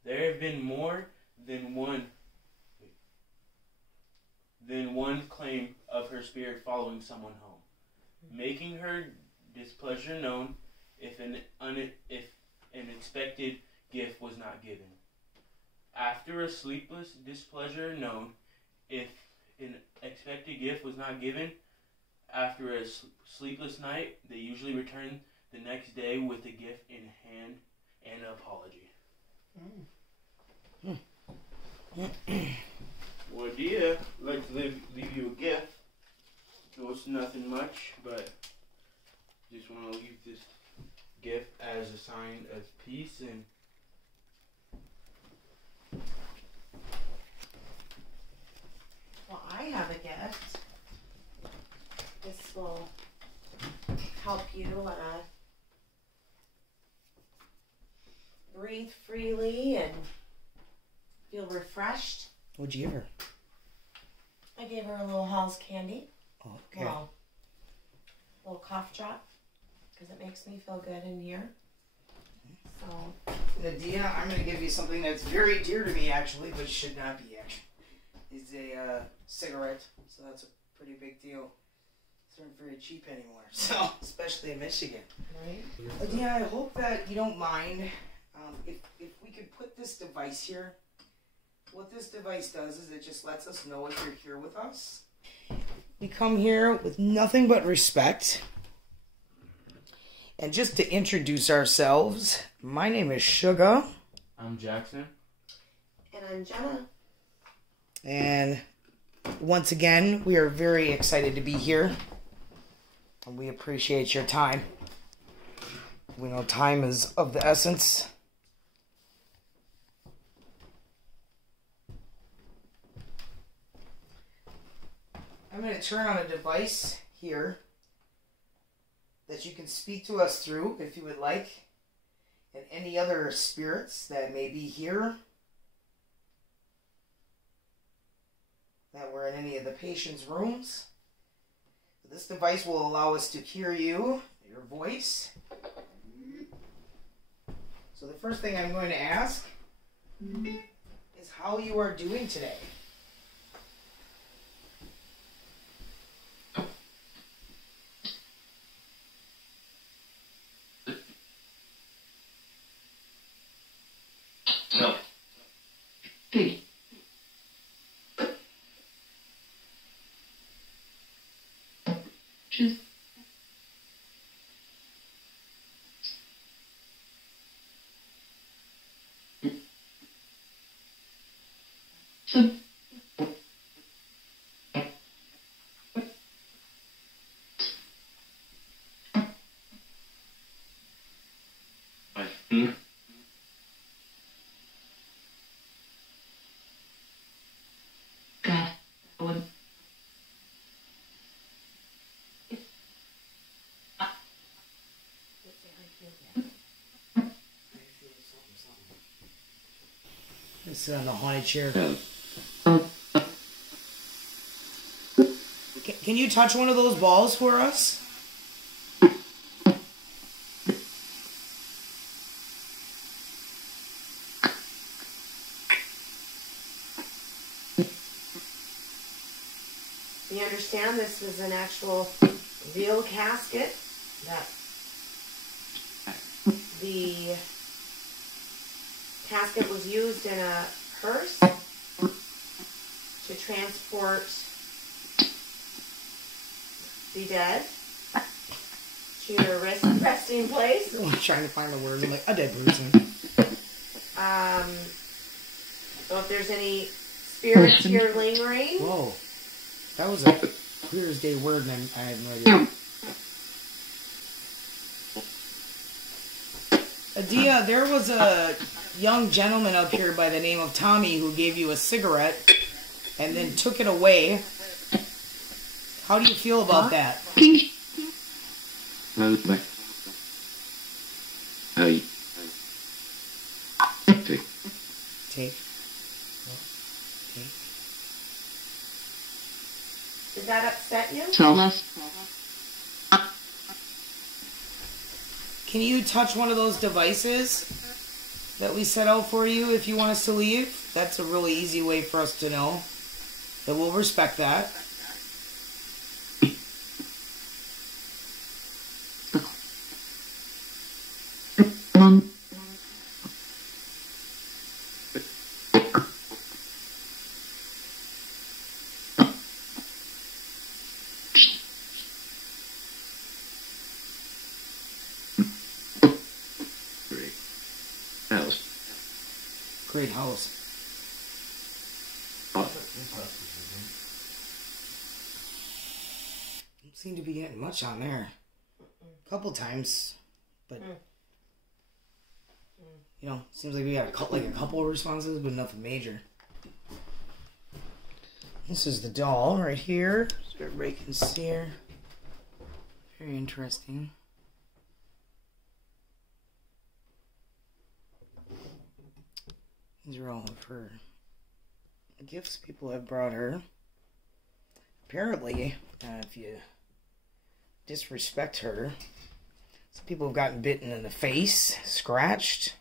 There have been more than one claim of her spirit following someone home, making her displeasure known if an expected gift was not given. After a sleepless displeasure known if an expected gift was not given, after a sleepless night, they usually return the next day with a gift in hand and an apology. Well, Adia, I'd like to leave you a gift. No, it's nothing much, but just want to leave this gift as a sign of peace and Well, I have a gift. This will help you breathe freely and feel refreshed. What'd you give her? I gave her a little house candy. Oh, okay. Well, a little cough drop because it makes me feel good in here. So, Adia, I'm going to give you something that's very dear to me, actually, but should not be, actually. It's a cigarette, so that's a pretty big deal. It's aren't very cheap anymore, so especially in Michigan. Right. Yeah, I hope that you don't mind if we could put this device here. What this device does is it just lets us know if you're here with us. We come here with nothing but respect. And just to introduce ourselves, my name is Suga. I'm Jackson. And I'm Jenna. And once again, we are very excited to be here. And we appreciate your time. We know time is of the essence. I'm going to turn on a device here that you can speak to us through if you would like. And any other spirits that may be here, that were in any of the patient's rooms. This device will allow us to hear you, your voice. So the first thing I'm going to ask is how you are doing today. No. Hey. Just. So. Let's sit on the haunted chair. Can you touch one of those balls for us? You understand this is an actual real casket that the casket was used in a hearse to transport the dead to their resting place. I'm trying to find the word. I'm like, a dead person. So if there's any spirits here lingering. Whoa. That was a clear as day word, and I have no idea. Adia, there was a young gentleman up here by the name of Tommy who gave you a cigarette and then took it away. How do you feel about that? Hey. Take. Did that upset you? Tell us. Can you touch one of those devices that we set out for you if you want us to leave? That's a really easy way for us to know that we'll respect that. Great house. Don't seem to be getting much on there. A couple times, but you know, seems like we got a couple of responses, but nothing major. This is the doll right here, so everybody can see her. Very interesting. These are all of her gifts people have brought her. Apparently, if you disrespect her, some people have gotten bitten in the face, scratched.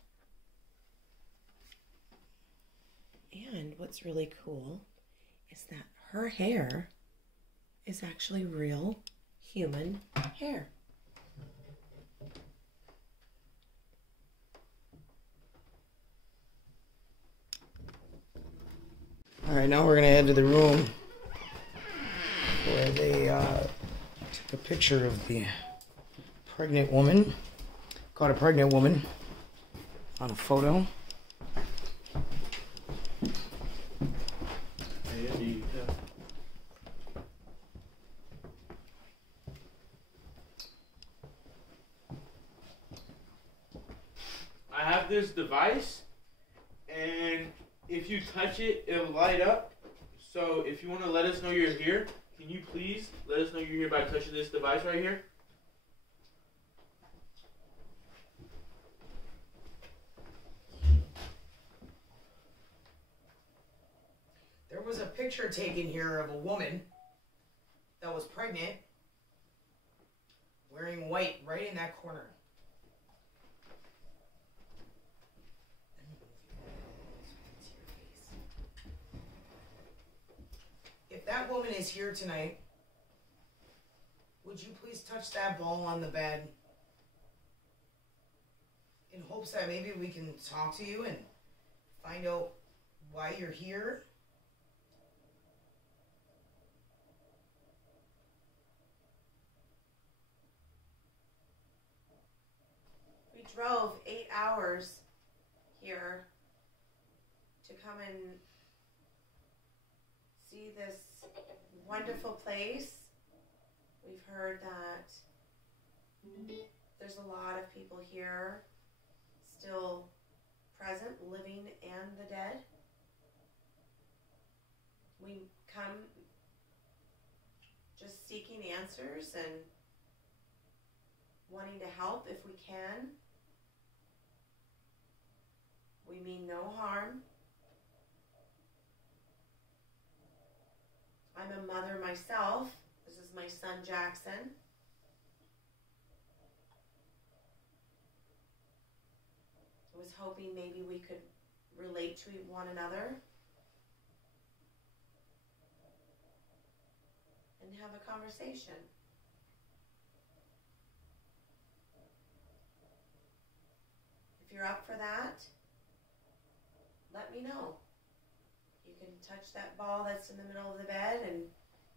And what's really cool is that her hair is actually real human hair. Alright, now we're going to head to the room where they took a picture of the pregnant woman. Caught a pregnant woman on a photo. I have this device, and if you touch it, it'll light up. So if you want to let us know you're here, can you please let us know you're here by touching this device right here? There was a picture taken here of a woman that was pregnant wearing white right in that corner. If that woman is here tonight, would you please touch that ball on the bed in hopes that maybe we can talk to you and find out why you're here? We drove 8 hours here to come and see this wonderful place. We've heard that there's a lot of people here still present, living and the dead. We come just seeking answers and wanting to help if we can. We mean no harm. I'm a mother myself. This is my son Jackson. I was hoping maybe we could relate to one another and have a conversation. If you're up for that, let me know. You can touch that ball that's in the middle of the bed and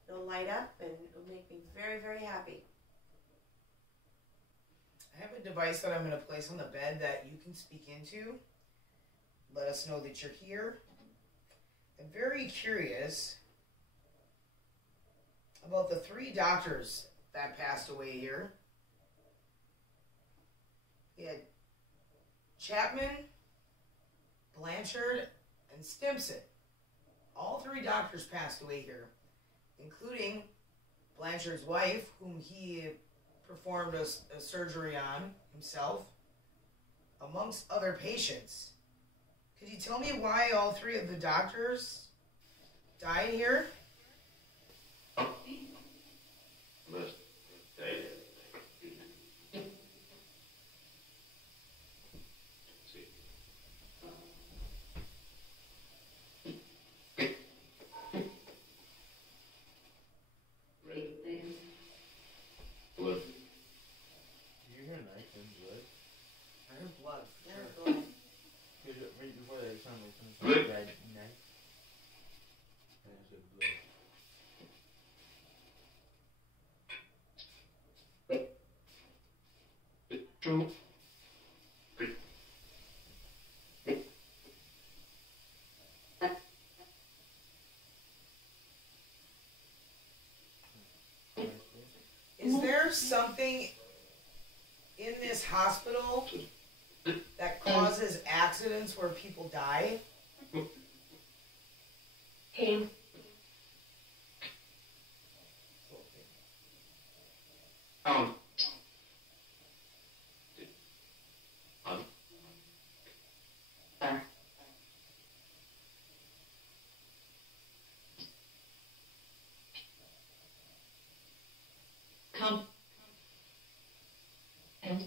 it'll light up and it'll make me very, very happy. I have a device that I'm going to place on the bed that you can speak into. Let us know that you're here. I'm very curious about the 3 doctors that passed away here. We had Chapman, Blanchard, and Stimson. All 3 doctors passed away here, including Blanchard's wife, whom he performed a surgery on himself, amongst other patients. Could you tell me why all 3 of the doctors died here? Is there something in this hospital that causes accidents where people die? Pain. Come. And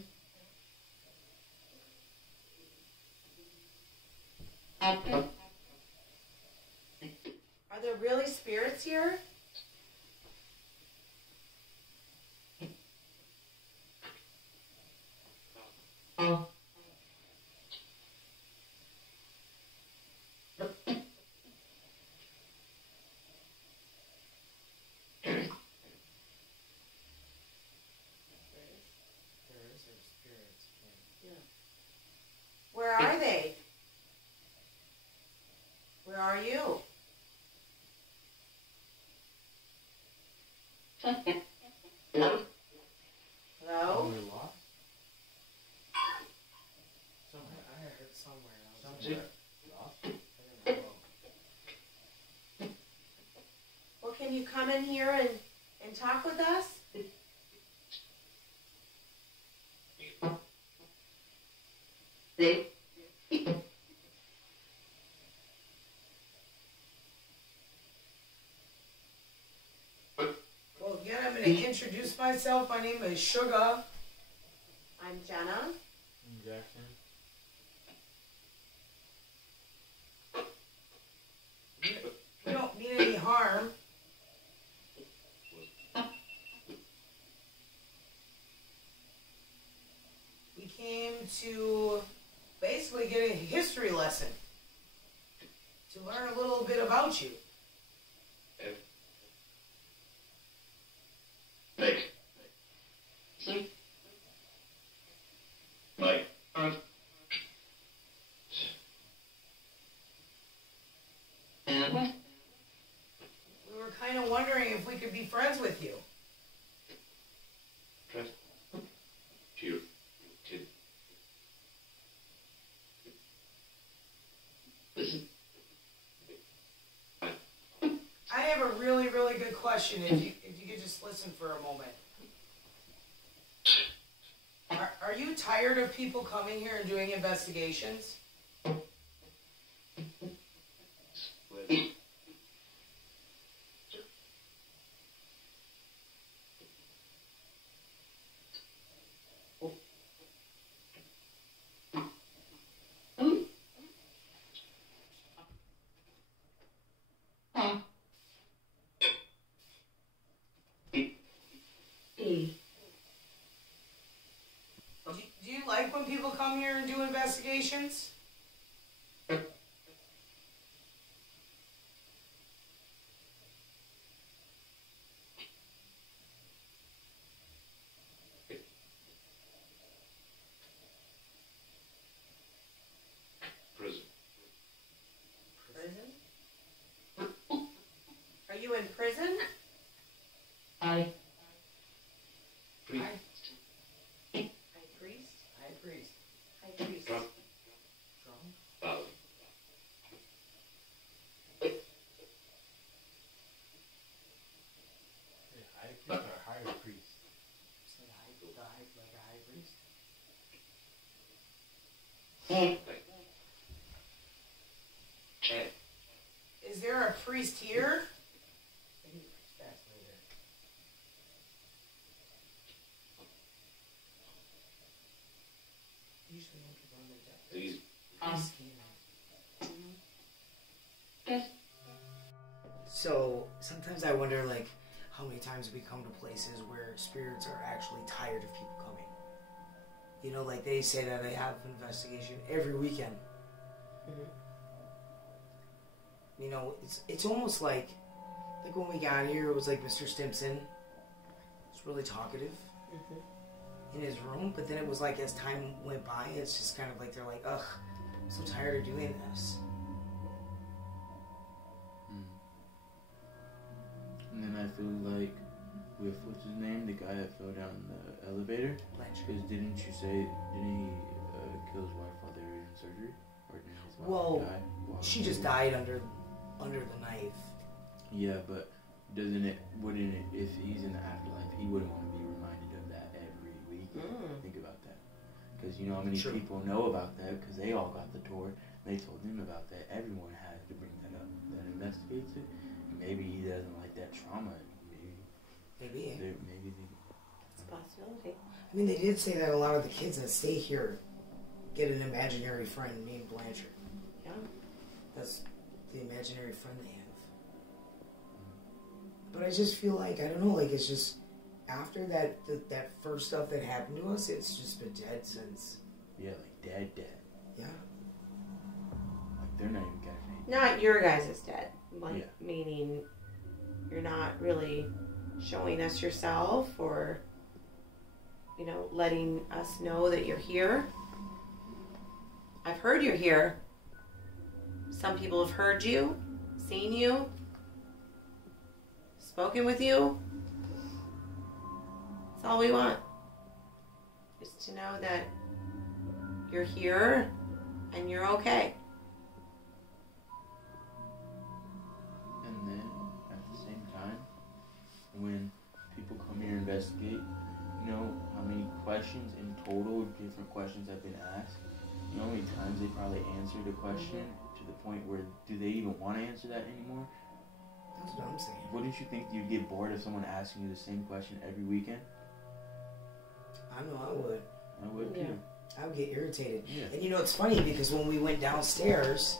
Are there really spirits here? Where are they? Where are you? Hello? We're lost? Somewhere. I heard somewhere. Lost? I don't know. Well, can you come in here and talk with us? Well, again, I'm going to introduce myself. My name is Suga. I'm Jenna. I'm Jackson. We don't mean any harm. We came to basically get a history lesson to learn a little bit about you. We were kind of wondering if we could be friends with you. I have a really, really good question. If you could just listen for a moment. Are you tired of people coming here and doing investigations? Do you like when people come here and do investigations? Prison? Are you in prison? I High priest? High priest. High priest. High priest or higher priest? Say like a high priest. Is there a priest here? That's later. Usually when people on their death. So sometimes I wonder, like, how many times we come to places where spirits are actually tired of people coming. You know, like they say that they have an investigation every weekend. You know, it's almost like when we got here, it was like Mr. Stimson. It's really talkative in his room, but then it was like as time went by, it's just kind of like they're like, ugh, I'm so tired of doing this. And then I feel like with, what's his name, the guy that fell down the elevator? Blanchard. Because didn't he kill his wife while they were in surgery? Or didn't his wife die while she they just were- died under the knife. Yeah, but wouldn't it, if he's in the afterlife, he wouldn't want to be reminded of that every week? Think about that. Because you know how many True. people know about that because they all got the tour. They told him about that. Everyone had to bring that up. That investigates it. Maybe he doesn't like that trauma. Maybe It's a possibility. I mean, they did say that a lot of the kids that stay here get an imaginary friend named Blanchard. Yeah. That's the imaginary friend they have. But I just feel like, I don't know, like it's just after that first stuff that happened to us, it's just been dead since. Yeah, like dead. Yeah. Like they're not even catching Not your guys is dead. Like, Yeah. meaning you're not really showing us yourself or, you know, letting us know that you're here. I've heard you're here. Some people have heard you, seen you, spoken with you. That's all we want. Just to know that you're here and you're okay. And then, at the same time, when people come here and investigate, you know how many questions in total, different questions have been asked? You know how many times they probably answered a question to the point where, do they even want to answer that anymore? That's what I'm saying. Wouldn't you think you'd get bored of someone asking you the same question every weekend? I know I would. I would too. I would get irritated. Yeah. And you know, it's funny because when we went downstairs,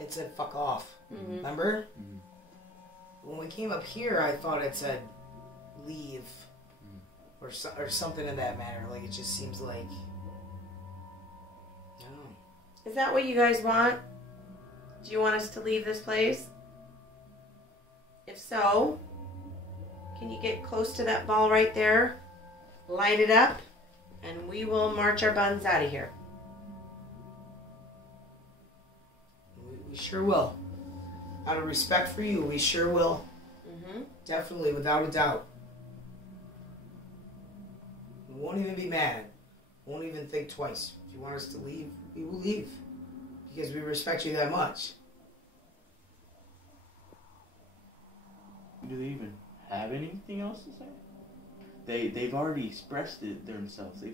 it said fuck off. Mm-hmm. Remember? Mm-hmm. When we came up here, I thought it said leave. Or something in that matter. Like, it just seems like... I don't know. Is that what you guys want? Do you want us to leave this place? If so, can you get close to that ball right there? Light it up, and we will march our buns out of here. We sure will. Out of respect for you, we sure will. Mm-hmm. Definitely, without a doubt. We won't even be mad. Won't even think twice. If you want us to leave, we will leave. Because we respect you that much. Do they even have anything else to say? They've already expressed it themselves. They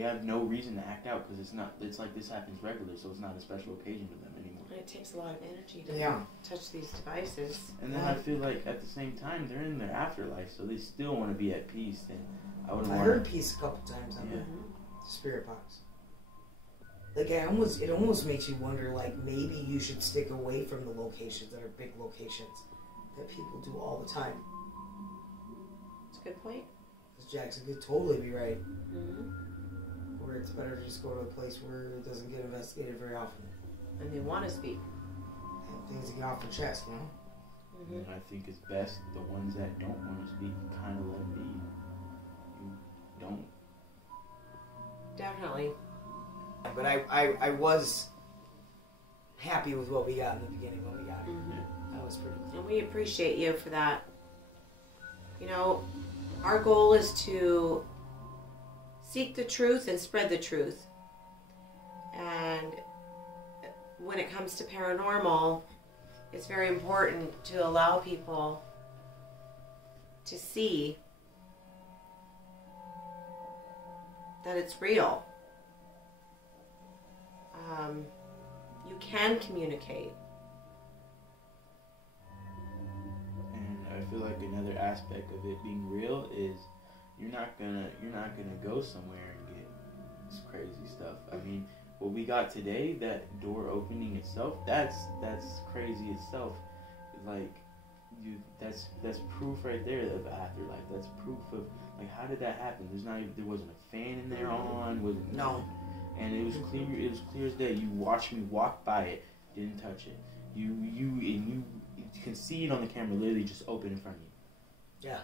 have no reason to act out because it's like this happens regular, so it's not a special occasion to them anymore. It takes a lot of energy to touch these devices. And then I feel like at the same time they're in their afterlife, so they still want to be at peace. And I heard peace a couple times on the spirit box. Like it almost makes you wonder. Like maybe you should stick away from the locations that are big locations that people do all the time. That's a good point. Jackson could totally be right. Mm-hmm. Where it's better to just go to a place where it doesn't get investigated very often. And they want to speak. And things to get off their chest, you know? Mm-hmm. And I think it's best the ones that don't want to speak kind of let them be. You don't. Definitely. But I was happy with what we got in the beginning when we got here. Mm-hmm. That was pretty cool. And we appreciate you for that. You know, our goal is to seek the truth and spread the truth. And when it comes to paranormal, it's very important to allow people to see that it's real. You can communicate. And I feel like another aspect of it being real is you're not gonna go somewhere and get this crazy stuff. I mean, what we got today, that door opening itself, that's crazy itself. Like that's proof right there of afterlife. That's proof of like how did that happen? There wasn't a fan in there on, wasn't no. And it was clear. It was clear as day. You watched me walk by it, didn't touch it. You can see it on the camera. Literally, just open in front of you. Yeah.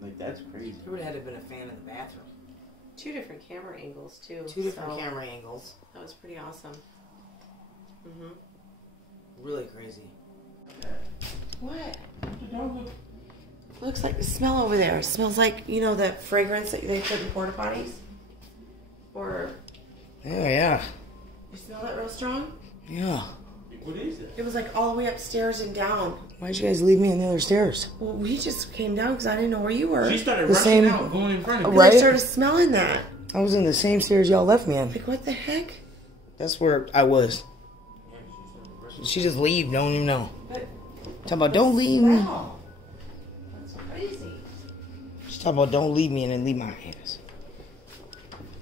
Like that's crazy. There would have been a fan in the bathroom. 2 different camera angles too. 2 different camera angles. That was pretty awesome. Mhm. Really crazy. What? Looks like the smell over there. It smells like, you know, that fragrance that they put in porta potties. Or. Yeah. You smell that real strong? Yeah. What is it? It was like all the way upstairs and down. Why'd you guys leave me on the other stairs? Well, we just came down because I didn't know where you were. She started rushing out, going in front of me. Right? I started smelling that. I was in the same stairs y'all left me on. Like, what the heck? That's where I was. She just leave, don't even know. But talking about don't leave me. That's crazy. She's talking about don't leave me and then leave my ass.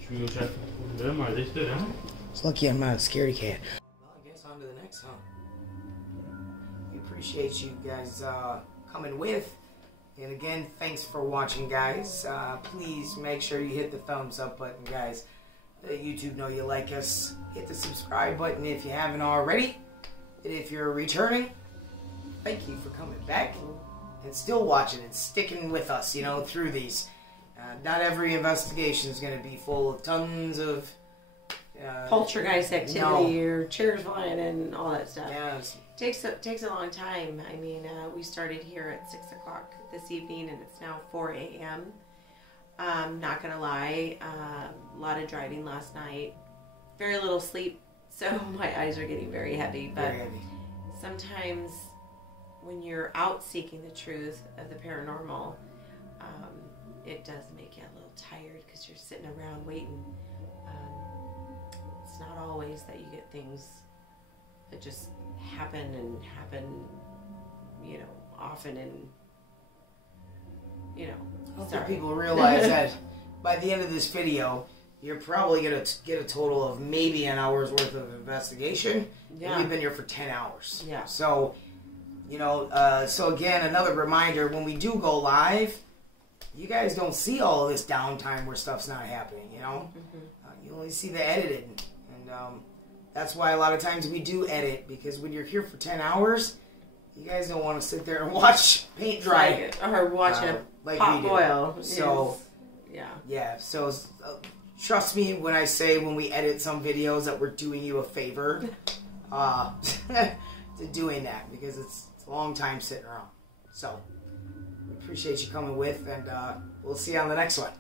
Should we go check them? Are they still down? It's lucky I'm not a scaredy cat. Well, I guess on to the next, huh? We appreciate you guys coming with. And again, thanks for watching, guys. Please make sure you hit the thumbs up button, guys. Let YouTube know you like us. Hit the subscribe button if you haven't already. And if you're returning, thank you for coming back and still watching and sticking with us, through these. Not every investigation is going to be full of tons of poltergeist activity No. or chairs flying and all that stuff. Yes. Takes a long time. I mean, we started here at 6 o'clock this evening, and it's now 4 a.m. Not gonna lie, a lot of driving last night, very little sleep, so my eyes are getting very heavy. But Very heavy. sometimes when you're out seeking the truth of the paranormal, it does make you a little tired because you're sitting around waiting. It's not always that you get things that just happen, you know, often, and you know. Hopefully people realize that by the end of this video, you're probably going to get a total of maybe an hour's worth of investigation. Yeah. And you've been here for 10 hours. Yeah. So, you know, so again, another reminder, when we do go live, you guys don't see all of this downtime where stuff's not happening, you know? You only see the edited. And that's why a lot of times we do edit, because when you're here for 10 hours, you guys don't want to sit there and watch paint dry. Or watching a pot boil. So, yeah. So trust me when I say when we edit some videos that we're doing you a favor to doing that, because it's a long time sitting around. So we appreciate you coming with, and we'll see you on the next one.